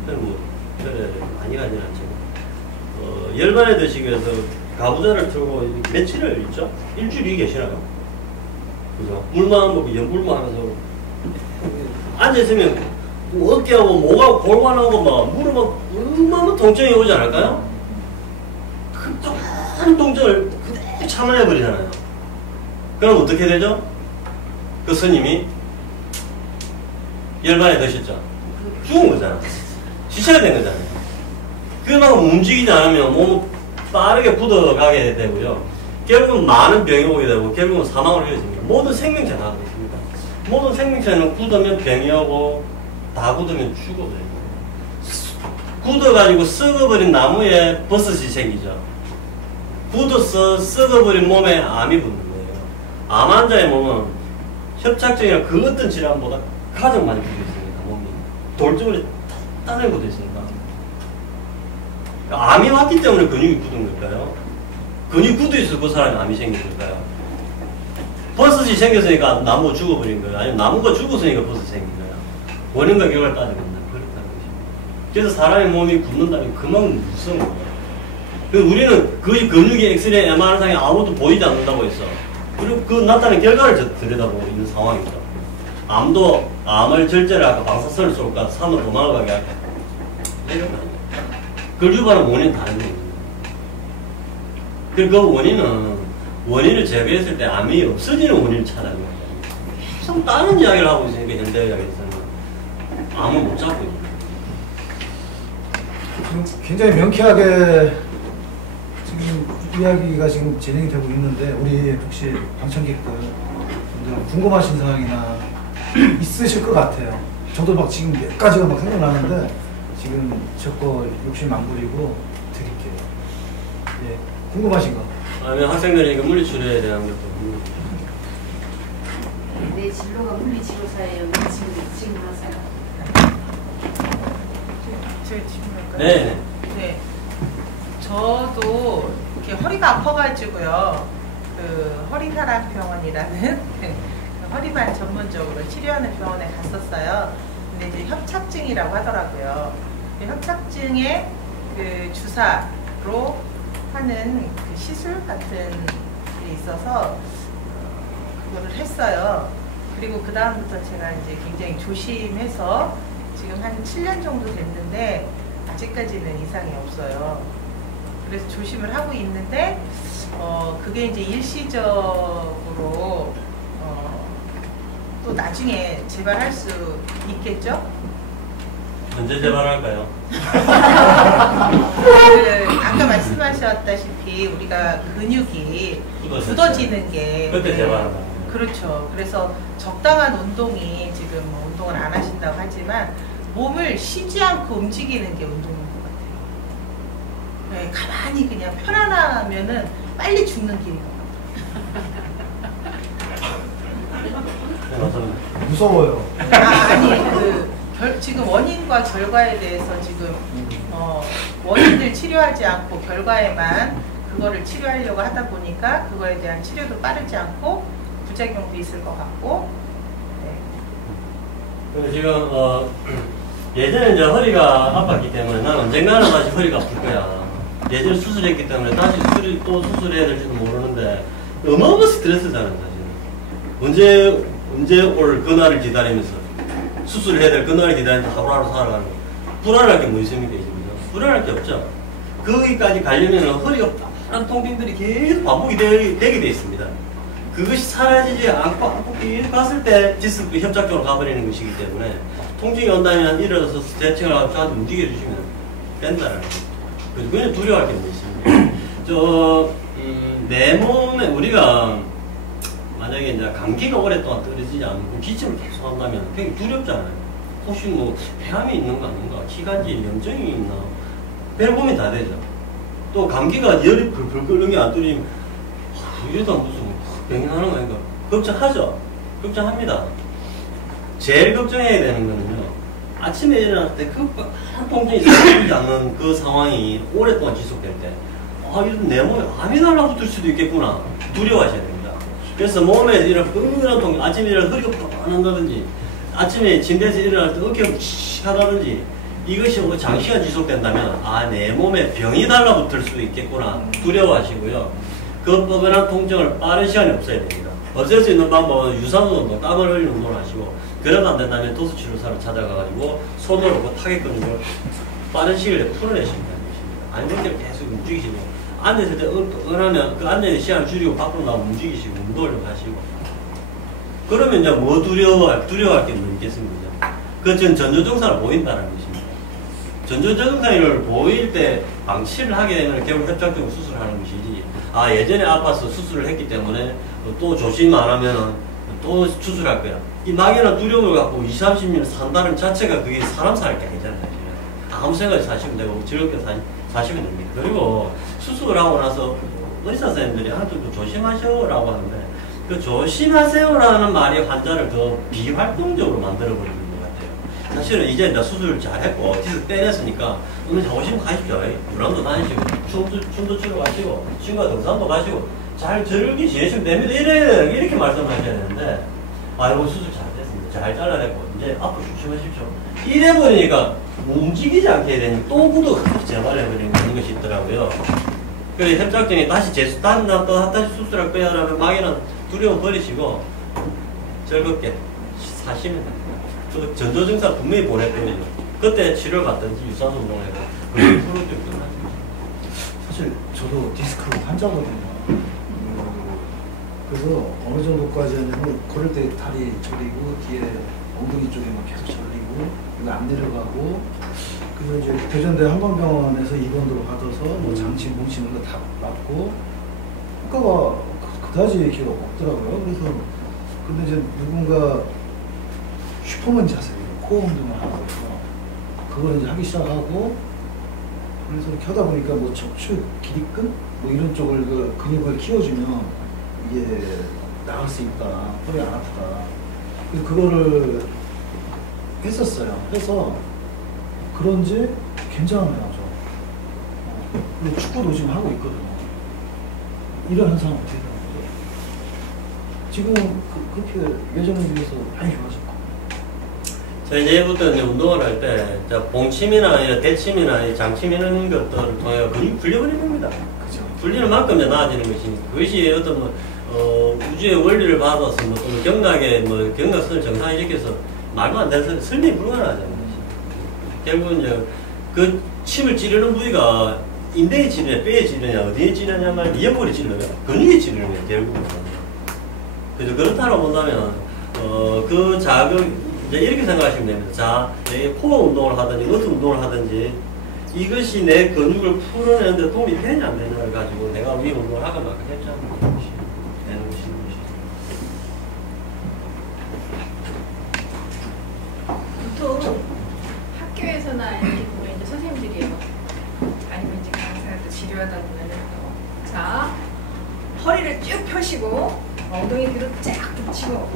있잖아요. 뭐 그래 많이 가진 않지만 열반에 드시기 위해서 가부좌를 틀고 며칠을 있죠? 일주일이 계시나요? 그죠? 물만 먹고 연불만 하면서 앉아있으면 어깨하고 목하고 골반하고 막 무릎하고 얼마나 통증이 오지 않을까요? 그 큰 통증을 그대로 참아내버리잖아요. 그럼 어떻게 되죠? 그 스님이 열반에 드셨죠? 죽은 거잖아. 시체가 된 거잖아요. 그만큼 움직이지 않으면 몸은 빠르게 굳어가게 되고요. 결국은 많은 병이 오게 되고 결국은 사망을 이어집니다. 모든 생명체는 다 그렇습니다. 모든 생명체는 굳으면 병이 오고 다 굳으면 죽어버려요. 굳어가지고 썩어버린 나무에 버섯이 생기죠. 굳어서 썩어버린 몸에 암이 붙는 거예요. 암 환자의 몸은 협착증이나 그 어떤 질환보다 가장 많이 굳어 있습니다. 몸이 돌적으로 단단하게 굳어 있습니다. 암이 왔기 때문에 근육이 굳은 걸까요? 근육이 굳어 있어서 그 사람이 암이 생긴 걸까요? 버섯이 생겼으니까 나무가 죽어버린 거예요? 아니면 나무가 죽었으니까 버섯이 생긴 거예요? 원인과 결과를 따지면 그렇다는 것입니다. 그래서 사람의 몸이 굳는다면 그만큼 무서운 거예요. 우리는 그 근육이 엑스레이, MR상에 아무것도 보이지 않는다고 해서 그리고 그 나타낸 결과를 들여다보고 있는 상황이죠. 암을 절제를 하고 방사선을 쏠까 산으로 도망가게 할까. 그걸 유발하는 원인은 다른 거예요. 그 원인을 제거했을 때 암이 없어지는 원인을 찾아내는 거예요. 계속 다른 이야기를 하고 있으니까 현대의학에서는 암을 못 잡고 있는 거예요. 굉장히 명쾌하게 지금 이야기가 지금 진행이 되고 있는데 우리 혹시 방청객들 궁금하신 사항이나 있으실 것 같아요. 저도 막 지금 몇 가지가 막 생각나는데 지금 저거 욕심 안 부리고 드릴게요. 예, 궁금하신 거. 아니면 학생들이니까 물리치료에 대한 것도. 내 진로가 물리치료사예요. 지금 하세요. 제 질문할까요? 네. 네. 저도 이렇게 허리가 아파가지고요. 그 허리사랑병원이라는 허리만 전문적으로 치료하는 병원에 갔었어요. 근데 이제 협착증이라고 하더라고요. 그 협착증에 그 주사로 하는 그 시술 같은 게 있어서 그거를 했어요. 그리고 그 다음부터 제가 이제 굉장히 조심해서 지금 한 7년 정도 됐는데 아직까지는 이상이 없어요. 그래서 조심을 하고 있는데 그게 이제 일시적으로 또 나중에 재발할 수 있겠죠? 언제 재발할까요? 아까 말씀하셨다시피 우리가 근육이 굳어지는 게 그때 재발한다. 그렇죠. 그래서 적당한 운동이 지금 운동을 안 하신다고 하지만 몸을 쉬지 않고 움직이는 게 운동인 것 같아요. 네, 가만히 그냥 편안하면은 빨리 죽는 길인 것 맞습니다. 무서워요. 아니 지금 원인과 결과에 대해서 지금 원인을 치료하지 않고 결과에만 그거를 치료하려고 하다 보니까 그거에 대한 치료도 빠르지 않고 부작용도 있을 것 같고. 네. 지금 예전에 이제 허리가 아팠기 때문에 난 언젠가는 다시 허리가 아플 거야. 예전에 수술했기 때문에 다시 또 수술해야 될지도 모르는데 어마어마한 스트레스잖아요. 사실은. 언제 올 그날을 기다리면서 수술을 해야 될 그날을 기다리면서 하루하루 살아가는 거. 불안할 게 뭐 있습니까? 이제 불안할 게 없죠. 거기까지 가려면 허리가 파란 통증들이 계속 반복이 되게 돼 있습니다. 그것이 사라지지 않고 계속 갔을 때 디스크 협착적으로 가버리는 것이기 때문에 통증이 온다면 일어나서 스트레칭을 하고 저한테 움직여주시면 된다는 거죠. 그래서 그냥 두려워할 게 뭐 있습니다. 내 몸에 우리가 만약에 이제 감기가 오랫동안 떨어지지 않고 기침을 계속 한다면 굉장히 두렵잖아요. 혹시 뭐 폐암이 있는 거 아닌가, 기관지에 염증이 있나, 배고픔이 다 되죠. 또 감기가 열이 불불 끓는 게 안 떨어지면 이러다 무슨 병이 나는 거 아닌가 걱정하죠. 걱정합니다. 제일 걱정해야 되는 거는요, 아침에 일어날 때 그 한 통증이 사라지지 않는 그 상황이 오랫동안 지속될 때, 이런 내 몸에 암이 달라붙을 수도 있겠구나 두려워하셔야 됩니다. 그래서 몸에 이런 끈끈한 통증, 아침에 일어나 허리가 팍 한다든지, 아침에 침대에서 일어날 때 어깨가 묵직 하다든지, 이것이 장시간 지속된다면 내 몸에 병이 달라붙을 수도 있겠구나 두려워하시고요. 그 뻐근한 통증을 빠른 시간에 없애야 됩니다. 없앨 수 있는 방법은 유산소, 땀을 흘리는 운동을 하시고, 그러다 안 된다면 도수치료사를 찾아가가지고 손으로 그 타겟근육을 빠른 시일 내에 풀어내시면 되는 것입니다. 아니면 그렇게 계속 움직이시고, 앉았을 때 응하면 그 앉아있는 시간을 줄이고 밖으로 나오면 움직이시고 운동을 좀 하시고, 그러면 이제 뭐 두려워할 게 뭐 있겠습니까? 그건 전조증상을 보인다는 것입니다. 전조증상을 보일 때 방치를 하게 되면 결국 협착증 수술을 하는 것이지, 예전에 아파서 수술을 했기 때문에 또 조심 안 하면 또 수술할 거야. 이 막연한 두려움을 갖고 20, 30년 산다는 자체가 그게 사람 살 게 아니잖아요. 아무 생각이 사시면 되고 즐겁게 사시면 됩니다. 그리고 수술을 하고 나서 의사 선생님들이 좀 조심하셔라고 하는데, 그 조심하세요라는 말이 환자를 더 비활동적으로 만들어버리는 것 같아요. 사실은 이제 수술을 잘했고 디스크 떼냈으니까 오시면 가십시오. 유람도 다니시고 춤도 추러 가시고 친구와 등산도 가시고 잘 즐겁게 지내시면 됩니다. 이렇게 말씀하셔야 되는데, 이거 수술 잘 됐습니다. 잘 잘라냈고 이제 앞으로 조심하십시오. 이래버리니까 움직이지 않게 되니 또 구도 재발해버리는 그런 것이 있더라고요. 그래서 협착증이 다시 다시 수술할 거야 라면 막연한 두려움 버리시고 즐겁게 사시면 됩니다. 그 전조 증상 분명히 보냈거든요. 그때 치료를 받든지 유산소 운동을 해서 그걸 풀어주고 끝나죠. 사실 저도 디스크 환자거든요. 그래서 어느 정도까지 하냐면 걸을 때 다리 저리고 뒤에 엉덩이 쪽에 막 계속 저리고 이거 안 내려가고 그래서 이제 대전대 한방병원에서 입원으로 받아서 뭐 장치 뭉치는 거 다 맞고 효과가 그다지 이렇게 없더라고요. 그래서 근데 이제 누군가 슈퍼맨 자세 코어 운동을 하고 있어. 그걸 이제 하기 시작하고 그래서 이렇게 하다 보니까 뭐 척추 기립근 뭐 이런 쪽을 그 근육을 키워주면 이게 나을 수 있다. 허리 안 아프다. 그래서 그거를 했었어요. 해서 그런지 괜찮아요. 저. 그리고 축구도 지금 하고 있거든요. 이런 현상은 어떻게 되는 거죠? 지금은 그렇게 예전에 비해서 많이 좋아졌고. 자, 이제부터 이제 운동을 할 때, 봉침이나 대침이나 장침 이런 것들을 통해 근육 풀려버리는 겁니다. 그죠. 풀리는 만큼 이제 나아지는 것이니까. 그것이 어떤 우주의 원리를 받아서 또는 경각선을 정상화시켜서 말도 안 되는 설명이 불가능하잖아요. 결국은 이제 그 침을 찌르는 부위가 인대에 찌르냐, 뼈에 찌르냐, 어디에 찌르냐 말 미역골이 찌르냐, 근육에 찌르는 거예요, 결국은. 그래서 그렇다고 본다면, 그 자극, 이제 이렇게 생각하시면 됩니다. 자, 내 코어 운동을 하든지, 어떤 운동을 하든지, 이것이 내 근육을 풀어내는데 도움이 되냐, 안 되냐를 가지고 내가 위 운동을 하건 말건 했잖아요. 되는 것이죠. 보통 학교에서나 이렇게 보면 이제 선생님들이요. 아니면 이제 강사도 치료하다 보면은 자, 허리를 쭉 펴시고 엉덩이 뒤로 쫙 붙이고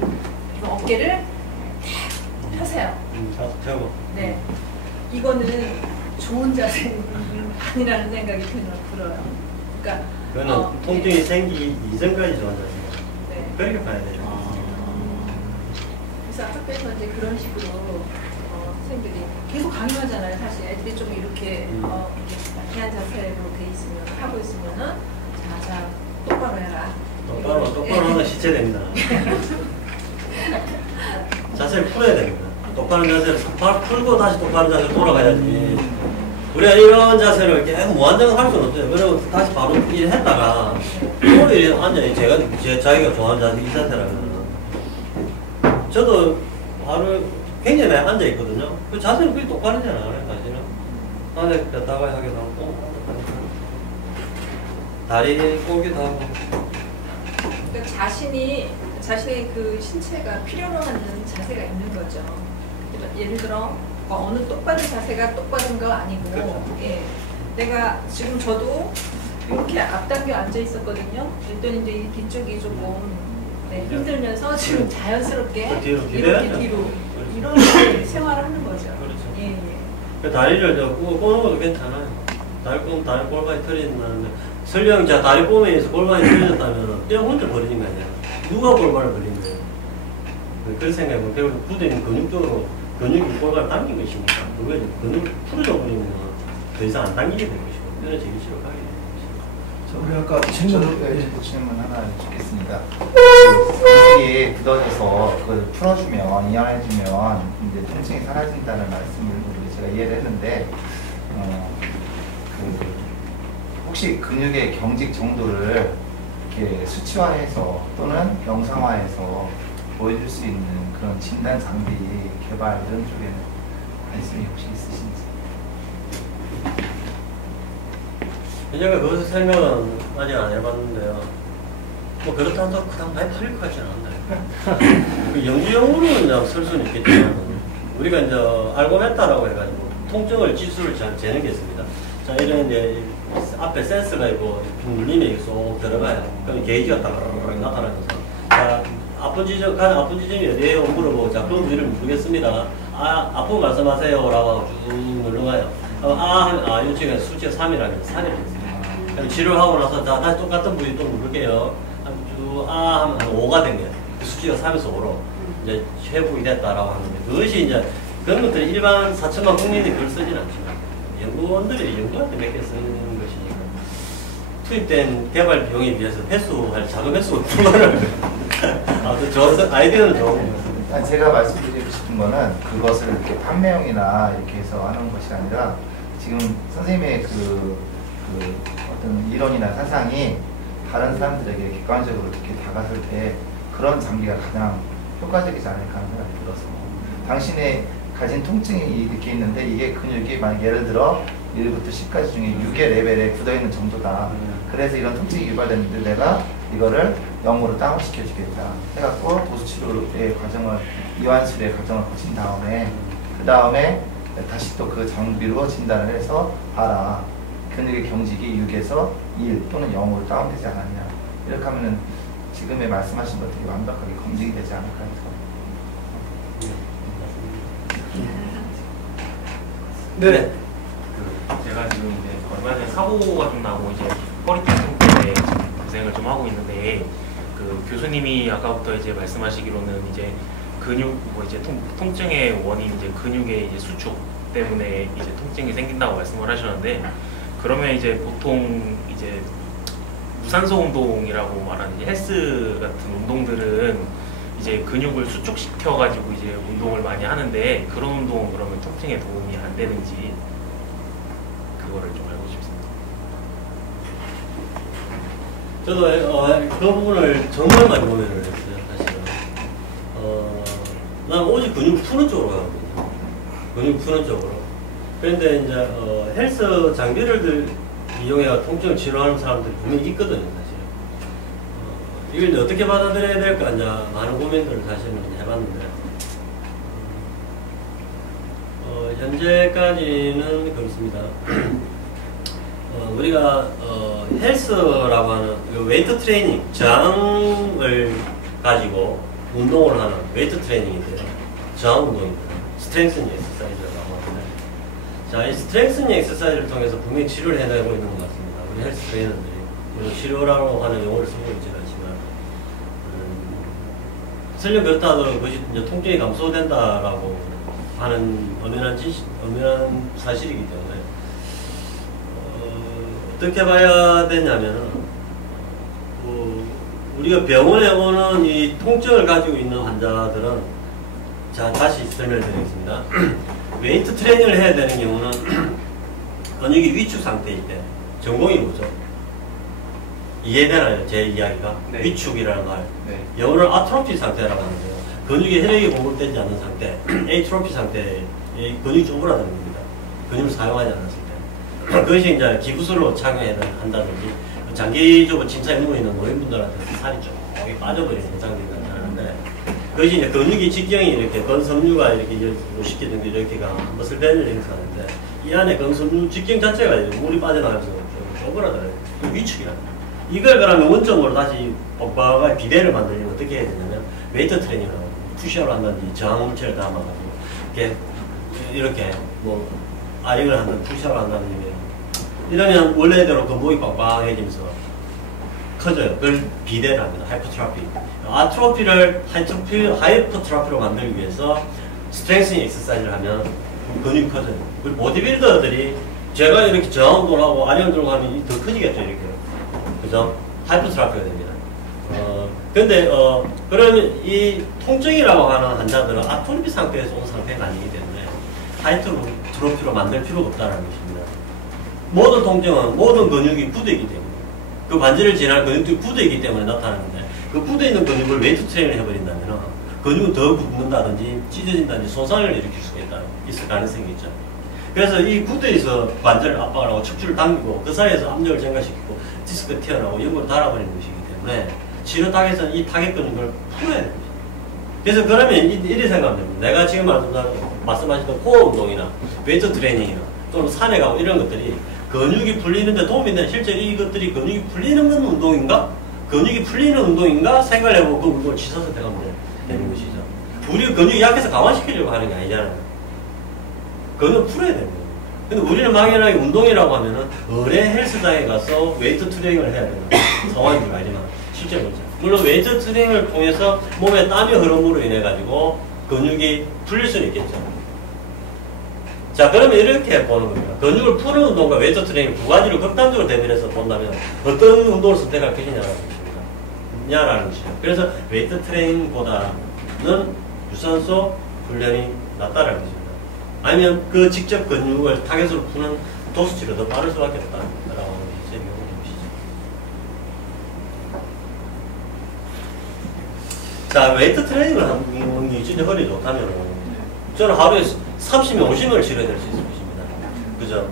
그리고 어깨를 탁 펴세요. 펴고. 네. 이거는 좋은 자세 아니라는 생각이 들어요. 그러니까 그거는 통증이 네. 생기기 이전까지 좋은 자세예요. 네. 그렇게 봐야 되죠. 그래서 학교에서 이제 그런 식으로 선생님들이 계속 강요하잖아요. 사실 애들이 좀 이렇게 약한 자세로 돼 있으면 하고 있으면은 자 똑바로 해라. 똑바로 하면 시체됩니다. 자세를 풀어야 됩니다. 똑바른 자세를 풀고 다시 똑바른 자세로 돌아가야지. 우리가 이런 자세를 계속 무한정을 할 수는 없어요. 그리고 다시 바로 일했다가 또 이렇게 앉아요. 자기가 좋아하는 자세 이 상태라면. 저도 하루 굉장히 많이 앉아있거든요. 그 자세는 그게 똑바르잖아요. 사실은. 앉아있다가 하기도 하고, 다리 꼬기도 하고. 그러니까 자신의 그 신체가 필요로 하는 자세가 있는 거죠. 예를 들어 어느 똑바른 자세가 똑바른 거 아니고, 그렇죠. 예, 내가 지금 저도 이렇게 앞당겨 앉아 있었거든요. 그랬더니 이제 이 뒤쪽이 조금 힘들면서 지금 자연스럽게 이렇게 뒤로 이런 생활을 하는 거죠. 그렇죠. 예, 예. 그 다리를 꼬는 것도 괜찮아요. 다리 꼬면 다리 골반이 틀어진다는데, 설령 다리 꼬면서 골반이 틀어졌다면 뼈 혼자 버리는 거 아니야. 누가 골반을 버린 거예요? 그런 생각해보면 결국 부대는 근육적으로 근육이 골반을 당긴 것이니까 그걸 근육을 풀어져 버리면 더 이상 안 당기게 되는 것이고 뼈는 제일 싫어하게 되는 것이고. 자, 우리 아까 저도 질문 하나 주겠습니다. 이게 굳어져서 그걸 풀어주면, 이완해주면 이제 통증이 사라진다는 말씀을 제가 이해를 했는데, 혹시 근육의 경직 정도를 이렇게 수치화해서 또는 영상화해서 보여줄 수 있는 그런 진단 장비 개발 이런 쪽에는 관심이 혹시 있으신지? 제가 그것을 설명은 아직 안 해봤는데요. 뭐 그렇다고 해서 그다음 많이 팔릴 것 같지는 않아요. 그 연구용으로는 쓸 수는 있겠지만 우리가 이제 알고메타라고 해가지고 통증을 지수를 잘 재는 게 있습니다. 자, 이런 이제 앞에 센서가 있고 눌리면 쏙 들어가요. 그럼 게이지가 따라락 나타나면서 자, 아픈 지점, 가장 아픈 지점이 어디에요? 물어보고 자, 그럼 위를 누르겠습니다. 아픈 말씀하세요 라고 쭉 눌러가요. 이 지금 수치가 3이라면 3이 됐습니다. 그럼 치료하고 나서 자, 다시 똑같은 부위 또 누를게요. 하면 5가 된 거예요. 그 수치가 3에서 5로 이제 회복이 됐다라고 하는데 그것이 이제 그런 것들이 일반 4천만 국민이 그걸 쓰진 않지만 연구원들이 연구할 때 몇 개 쓰는 것이니까 투입된 개발 비용에 비해서 자금 횟수가 불가능할 거예요. 아무튼 아이디어는 좋은 것 같습니다. 제가 말씀드린 싶은 거는 그것을 이렇게 판매용이나 이렇게 해서 하는 것이 아니라 지금 선생님의 그 어떤 이론이나 사상이 다른 사람들에게 객관적으로 이렇게 다가설 때 그런 장비가 가장 효과적이지 않을까 하는 생각이 들어서 당신의 가진 통증이 이렇게 있는데 이게 근육이 만약 예를 들어 1부터 10까지 중에 6의 레벨에 굳어있는 정도다. 그래서 이런 통증이 유발됐는데 내가 이거를 0으로 다운시켜 주겠다 해갖고 도수치료의 과정을 이완치료의 과정을 거친 다음에 그 다음에 다시 또 그 장비로 진단을 해서 봐라. 근육의 경직이 6에서 1 또는 0으로 다운되지 않았냐. 이렇게 하면은 지금의 말씀하신 것들이 완벽하게 검증이 되지 않을까 해서. 네. 제가 지금 이제 얼마 전에 사고가 좀 나고 이제 허리 통증 때문에 고생을 좀 하고 있는데 그 교수님이 아까부터 이제 말씀하시기로는 이제 근육 뭐 이제 통증의 원인 이제 근육의 이제 수축 때문에 이제 통증이 생긴다고 말씀을 하셨는데 그러면 이제 보통 이제 무산소 운동이라고 말하는 이제 헬스 같은 운동들은 이제 근육을 수축시켜 가지고 이제 운동을 많이 하는데 그런 운동은 그러면 통증에 도움이 안 되는지 그거를 좀 알고 싶습니다. 저도 그 부분을 정말 많이 고민을 했어요, 사실은. 난 오직 근육 푸는 쪽으로 가거든요. 근육 푸는 쪽으로. 그런데 이제 헬스 장비를 이용해 통증을 치료하는 사람들이 분명히 있거든요, 사실. 이걸 이제 어떻게 받아들여야 될까, 이제 많은 고민들을 사실은 해봤는데, 현재까지는 그렇습니다. 우리가 헬스라고 하는 웨이트 트레이닝, 저항을 가지고 운동을 하는 웨이트 트레이닝인데요. 저항 운동입니다. 스트렝스닝 엑서사이즈라고 하는데, 자, 이 스트렝스닝 엑서사이즈를 통해서 분명히 치료를 해내고 있는 것 같습니다. 우리 헬스 트레이너들이 이런 치료라고 하는 용어를 쓰고 있지는 않지만, 설령 그렇다 하더라도 그것이 이제 통증이 감소된다라고 하는 엄연한 사실이기 때문에 어떻게 봐야 되냐면 우리가 병원에 오는 이 통증을 가지고 있는 환자들은 자 다시 설명드리겠습니다. 웨이트 트레이닝을 해야 되는 경우는 근육이 위축 상태일 때 전공이 뭐죠? 이해되나요? 제 이야기가? 네. 위축이라는 말. 네. 영어로 아트로피 상태라고 하는데요. 근육에 혈액이 공급되지 않는 상태, 에이트로피 상태에 근육이 쪼그라드는 겁니다. 근육을 사용하지 않았을 때. 그것이 이제 기부술로 착용해야 한다든지, 장기적으로 침상에 누워있는 노인분들한테 살이 쪼개 빠져버리는 현상들이 나타나는데, 그것이 이제 근육이 직경이 이렇게 건섬유가 이렇게 쉽게 된 게 이렇게가 머슬밴을 형성하는데, 이 안에 건섬유 직경 자체가 물이 빠져나가면서 쪼그라들어요. 위축이랍니다. 이걸 그러면 원점으로 다시 뻑뻑하게 비대를 만들려면 어떻게 해야 되냐면, 웨이트 트레이닝을 하고, 푸시업을 한다든지, 저항물체를 담아가지고, 이렇게 뭐, 아령을 한다든지, 푸시업을 한다든지, 이러면 원래대로 근목이 빡빡해지면서 커져요. 그걸 비대를 합니다. 하이퍼트로피. 아트로피를 하이퍼트로피로 만들기 위해서 스트렝스닝 엑서사이즈를 하면 근육이 커져요. 우리 보디빌더들이 제가 이렇게 저항운동을 하고 아령을 들고 하면 더 커지겠죠, 이렇게. 그죠? 하이퍼트로피가 됩니다. 근데, 그러면 이 통증이라고 하는 환자들은 아트로피 상태에서 온 상태가 아니기 때문에 하이퍼트로피로 만들 필요가 없다는 것입니다. 모든 통증은 모든 근육이 굳어있기 때문에 그 반지를 지날 근육들이 굳어있기 때문에 나타나는데 그 굳어있는 근육을 웨이트 트레이닝을 해버린다면 근육은 더 굳는다든지 찢어진다든지 손상을 일으킬 수가 있을 가능성이 있죠. 그래서 이 굳어있어 관절을 압박을 하고 척추를 당기고 그 사이에서 압력을 증가시키고 디스크가 튀어나오고 연골을 달아버리는 것이기 때문에 치료 타겟은 이 타겟 근육을 풀어야 됩니다. 그래서 그러면 이렇게 생각하면 됩니다. 내가 지금 말씀하셨던 코어 운동이나 웨이트 트레이닝이나 또는 산에 가고 이런 것들이 근육이 풀리는데 도움이 되는 실제로 이것들이 근육이 풀리는 건 운동인가? 근육이 풀리는 운동인가? 생각을 해보고 그 운동을 취소해서 되는 것이죠. 우리가 근육이 약해서 강화시키려고 하는 게 아니잖아요. 근육을 풀어야 됩니다. 근데 우리는 막연하게 운동이라고 하면은 의뢰 헬스장에 가서 웨이트 트레이닝을 해야 되는 상황인 줄 알지만 실제 그렇죠. 물론 웨이트 트레이닝을 통해서 몸에 땀의 흐름으로 인해 가지고 근육이 풀릴 수는 있겠죠. 자, 그러면 이렇게 보는 겁니다. 근육을 푸는 운동과 웨이트 트레이닝 두 가지를 극단적으로 대비해서 본다면 어떤 운동을 선택할 것이냐라는 것이죠. 그래서 웨이트 트레이닝보다는 유산소 훈련이 낫다라는 거죠. 아니면 그 직접 근육을 타겟으로 푸는 도수 치료 더 빠를 수밖에 없다라고 제 경험해 보시죠. 자, 웨이트 트레이닝을 하는 게 진짜 허리 좋다면 저는 하루에 30명, 50명을 치료해 될 수 있을 것입니다. 그죠?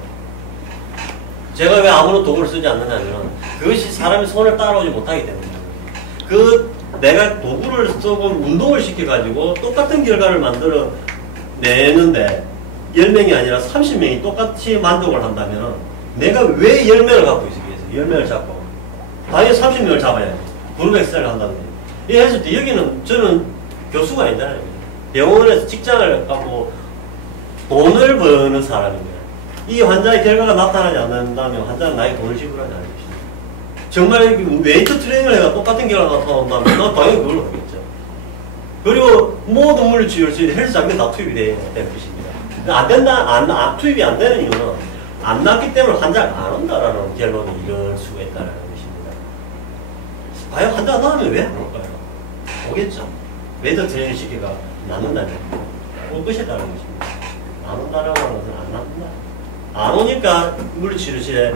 제가 왜 아무런 도구를 쓰지 않느냐면 그것이 사람이 손을 따라오지 못하기 때문입니다. 내가 도구를 쓰고 운동을 시켜가지고 똑같은 결과를 만들어 내는데 10명이 아니라 30명이 똑같이 만족을 한다면 내가 왜 10명을 갖고 있겠어요? 10명을 잡고 당연히 30명을 잡아야지. 그룹 엑셀을 한다는 거예요. 이 했을 때 여기는 저는 교수가 아니잖아요. 병원에서 직장을 갖고 돈을 버는 사람입니다. 이 환자의 결과가 나타나지 않는다면 환자는 나에게 돈을 지불하지 않을 것입니다. 정말 웨이트 트레이닝을 해가 똑같은 결과가 나타난다면 난 당연히 그걸로 하겠죠. 그리고 모든 물리치료를 헬스 장비에 다 투입이 되는 것입니다. 안 된다, 투입이 안 되는 이유는 안 낫기 때문에 환자가 안 온다라는 결론이 이럴 수가 있다는 것입니다. 과연 환자가 나오면 왜 안 올까요? 오겠죠. 웨이트 트레이닝 시기가 낫는다면 올 것이다라는 것입니다. 안 온다라고 하는 것은 안 낫는다. 안 오니까 물리치료실에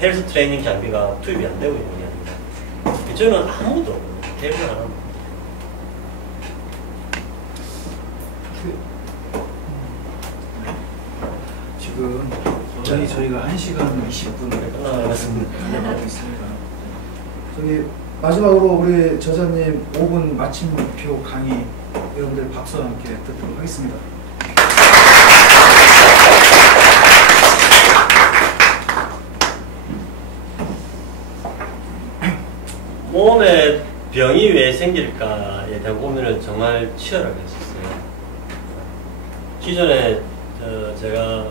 헬스 트레이닝 장비가 투입이 안 되고 있는 게 아닙니다. 저는 아무도 없거든요. 대부분 안 합니다. 지금 저희가 1시간 20분을 끝나고 있습니다. 저기 마지막으로 우리 저자님 5분 마침표 강의 여러분들 박수와 함께 듣도록 하겠습니다. 몸에 병이 왜 생길까에 대한 고민을 정말 치열하게 했었어요. 기존에 제가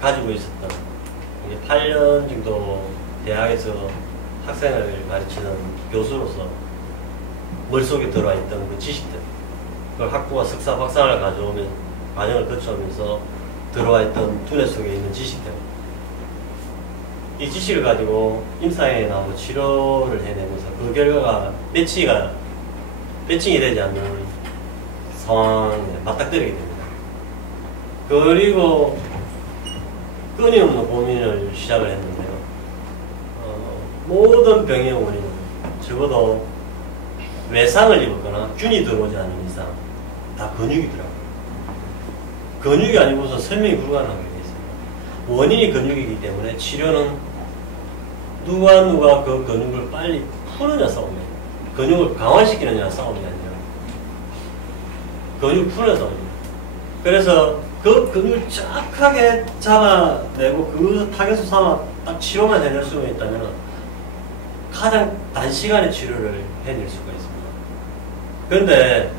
가지고 있었던 8년 정도 대학에서 학생을 가르치는 교수로서 머릿속에 들어와 있던 그 지식들, 그걸 학부와 석사, 박사를 가져오면 과정을 거쳐오면서 들어와 있던 두뇌 속에 있는 지식들, 이 지식을 가지고 임상에 나오고 치료를 해내면서 그 결과가 매칭이 되지 않는 상황에 맞닥뜨리게 됩니다. 그리고 끊임없는 고민을 시작을 했는데요. 모든 병의 원인은 적어도 외상을 입었거나 균이 들어오지 않는 이상 다 근육이더라고요. 근육이 아니고서 설명이 불가능하게 되어 있습니다. 원인이 근육이기 때문에 치료는 누가 그 근육을 빨리 푸느냐 싸움이에요. 근육을 강화시키느냐 싸움이 아니라 근육 푸는 싸움입니다. 그래서 그 근육을 쫙하게 잡아내고 그 타겟을 삼아 딱 치료만 해낼 수가 있다면 가장 단시간에 치료를 해낼 수가 있습니다. 그런데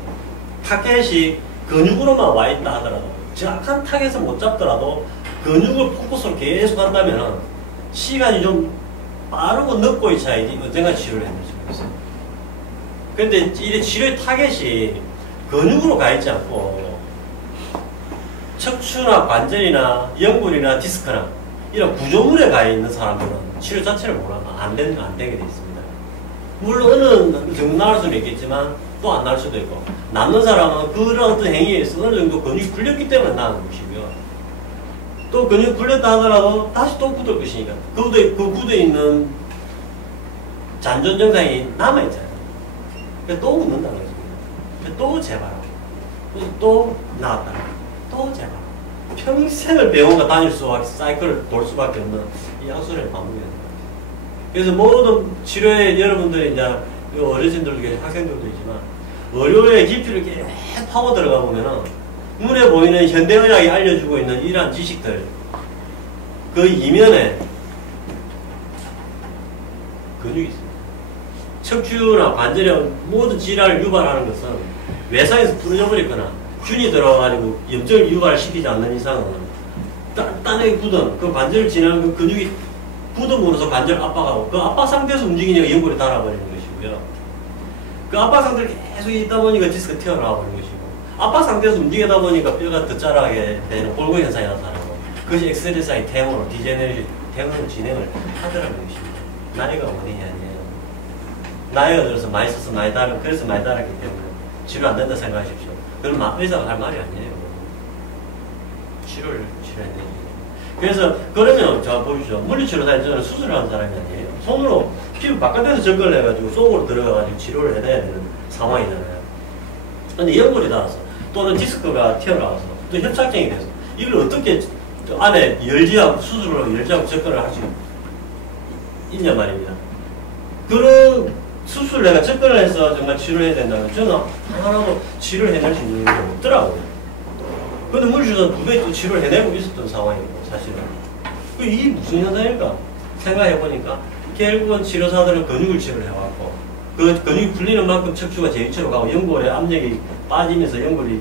타겟이 근육으로만 와 있다 하더라도 정확한 타겟을 못 잡더라도 근육을 포커스로 계속 한다면 시간이 좀 빠르고 늦고 있어야지 언젠가 치료를 해낼 수가 있어요. 그런데 이 치료의 타겟이 근육으로 가 있지 않고 척추나 관절이나 연골이나 디스크나 이런 구조물에 가 있는 사람들은 치료 자체를 못하면 안 되게 되어 있습니다. 물론 어느 정도 나을 수는 있겠지만 또 안 나을 수도 있고, 남는 사람은 그런 어떤 행위에서 어느 정도 근육이 풀렸기 때문에 나은 것이고요. 또 근육이 풀렸다 하더라도 다시 또 굳을 것이니까 그 굳어 있는 잔존 증상이 남아있잖아요. 또 굳는다는 것입니다. 또 재발하고 또 나왔다가 또 재발. 평생을 병원과 다닐 수밖에, 사이클을 돌 수밖에 없는 이 악순환을 반복해야 됩니다. 그래서 모든 치료에 여러분들이 이제 어르신들도 계시고 학생들도 있지만 의료의 깊이를 계속 파고 들어가 보면은 눈에 보이는 현대의학이 알려주고 있는 이러한 지식들 그 이면에 근육이 있습니다. 척추나 관절의 모든 질환을 유발하는 것은 외상에서 부러져 버리거나 균이 들어가가지고 염증을 유발시키지 않는 이상은 단단하게 굳은 그 관절을 지나는 그 근육이 굳음으로써 관절을 압박하고 그 압박 상태에서 움직이니까 연골이 닳아버리는 것이고요. 그 압박 상태를 계속 있다 보니까 디스크가 튀어나와 버리는 것이고, 압박 상태에서 움직이다 보니까 뼈가 더 자라게 되는 골고 현상이 나타나고, 그것이 엑스레이상의 퇴행으로 퇴행으로 진행을 하더라는 것입니다. 나이가 원인이 아니에요. 나이가 들어서 많이 써서 많이 다른, 그래서 많이 다르기 때문에 치료 안 된다 생각하십시오. 그럼 의사가 할 말이 아니에요. 치료를 치료해야 되지. 그래서 그러면 자 보십시오. 물리치료사에서는 수술을 하는 사람이 아니에요. 손으로 피부 바깥에서 접근을 해가지고 속으로 들어가가지고 치료를 해야 되는 상황이잖아요. 근데 연골이 닿아서 또는 디스크가 튀어나와서 또 협착증이 돼서 이걸 어떻게 안에 열지하고 수술로 열지하고 접근을 할 수 있냐 말입니다. 그런 수술을 내가 접근을 해서 정말 치료를 해야 된다면 저는 하나도 치료를 해낼 수 있는 게 없더라고요. 근데 물리치료는 두 배 또 치료를 해내고 있었던 상황이고 사실은. 이게 무슨 현상일까 생각해보니까 결국은 치료사들은 근육을 치료를 해왔고 그 근육이 풀리는 만큼 척추가 제2치로 가고 연골에 압력이 빠지면서 연골이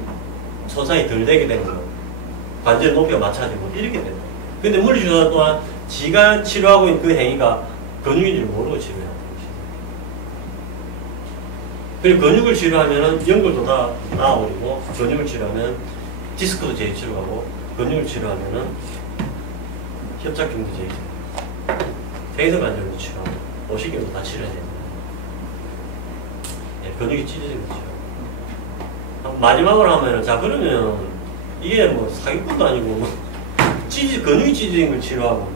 손상이 덜 되게 되는 거 관절 높이가 맞춰지고 이렇게 됩니다. 근데 물리치료사 또한 지가 치료하고 있는 그 행위가 근육인 줄 모르고 치료해야 합니다. 그리고 근육을 치료하면 연골도 다 나아버리고 근육을 치료하면 디스크도 제2치로 가고 근육을 치료하면 협착증도 제2치로 대이성관절도 치료하고 오시경도 다 치료해야 됩니다. 예, 근육이 찢어지는 거 치료. 마지막으로 하면은 자 그러면 이게 뭐 사기꾼도 아니고 뭐 근육이 찢어진 걸 치료하고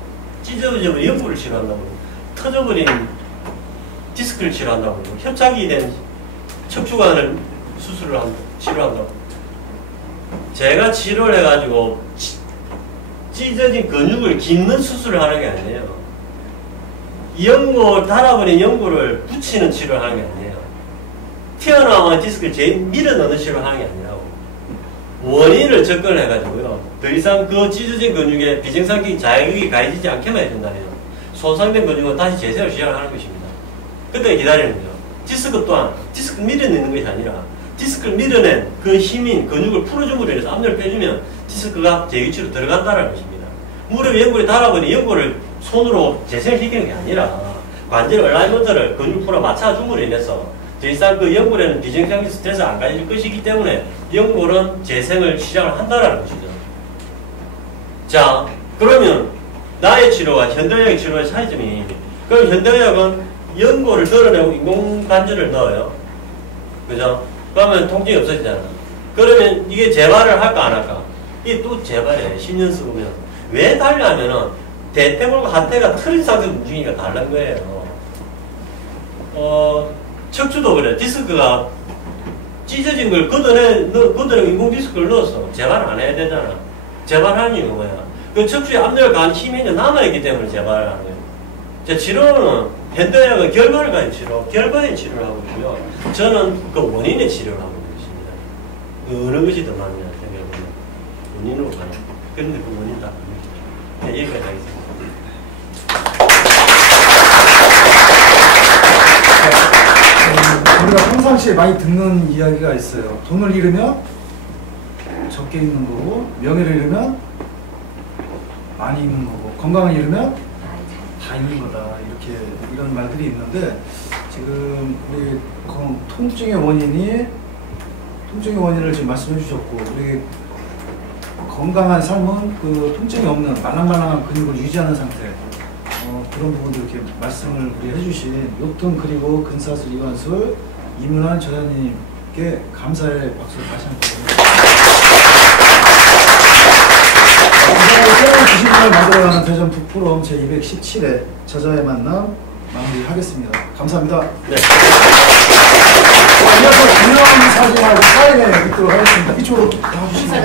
찢어지면 연골을 치료한다고 터져버린 디스크를 치료한다고 협착이 된 척추관을 치료한다고 제가 치료를 해가지고 찢어진 근육을 깁는 수술을 하는 게 아니에요. 연골 달아버린 연골을 붙이는 치료를 하는 게 아니에요. 튀어나온 디스크를 밀어 넣는 치료를 하는 게 아니라고 원인을 접근을 해가지고요. 더 이상 그 찢어진 근육에 비정상적인 자극이 가해지지 않게만 해준다면 손상된 근육은 다시 재생을 시작하는 것입니다. 그때 기다리는 거죠. 디스크 또한 디스크 밀어내는 것이 아니라 디스크를 밀어낸 그 힘인 근육을 풀어줌으로 인해서 압력을 빼주면 디스크가 제2치로 들어간다는 것입니다. 무릎 연골이 달아버린 연골을 손으로 재생시키는 게 아니라 관절 얼라이먼트를 근육 풀어 맞춰줌으로 인해서 더 이상 그 연골에는 비정상적인 스트레스가 안 가해질 것이기 때문에 연골은 재생을 시작을 한다는 것이죠. 자, 그러면 나의 치료와 현대의학 치료의 차이점이 그럼 현대의학은 연골을 덜어내고 인공관절을 넣어요. 그죠? 그러면 통증이 없어지잖아. 그러면 이게 재발을 할까 안 할까? 이게 또 재발해. 10년 쓰면. 왜 달라하면은 대퇴골과 하태가 틀린 상태에서 움직이니까 다른 거예요. 척추도 그래. 디스크가 찢어진 걸 걷어내고 인공 디스크를 넣었어. 재발을 안 해야 되잖아. 재발하는 이유가 뭐야? 그 척추에 압력을 가한 힘이 남아있기 때문에 재발을 하는 거예요. 자, 치료는 현대의학은 결과를 가진 치료, 결과의 치료를 하고 있고요. 저는 그 원인의 치료를 하고 있습니다. 어느 것이 더 맞냐 생각해보면 원인으로 가는. 그런데 그 원인 다 아닙니다. 네, 여기까지 하겠습니다. 우리가 평상시에 많이 듣는 이야기가 있어요. 돈을 잃으면 적게 잃는 거고, 명예를 잃으면 많이 잃는 거고, 건강을 잃으면 다 잃는 거다. 이렇게 이런 말들이 있는데 지금 우리 통증의 원인을 지금 말씀해 주셨고, 우리 건강한 삶은 그 통증이 없는 말랑말랑한 근육을 유지하는 상태, 그런 부분도 이렇게 말씀을 우리 해주신 요통 그리고 근사술 이완술 이문환 저자님께 감사의 박수를 다시 한번 드립니다. 새로운 주식을 만들어가는 대전 북프롬 제217회 저자의 만남 마무리하겠습니다. 감사합니다. 네. 이어서 유명한 사진을 사인해 읽도록 하겠습니다. 이쪽으로 나와주시면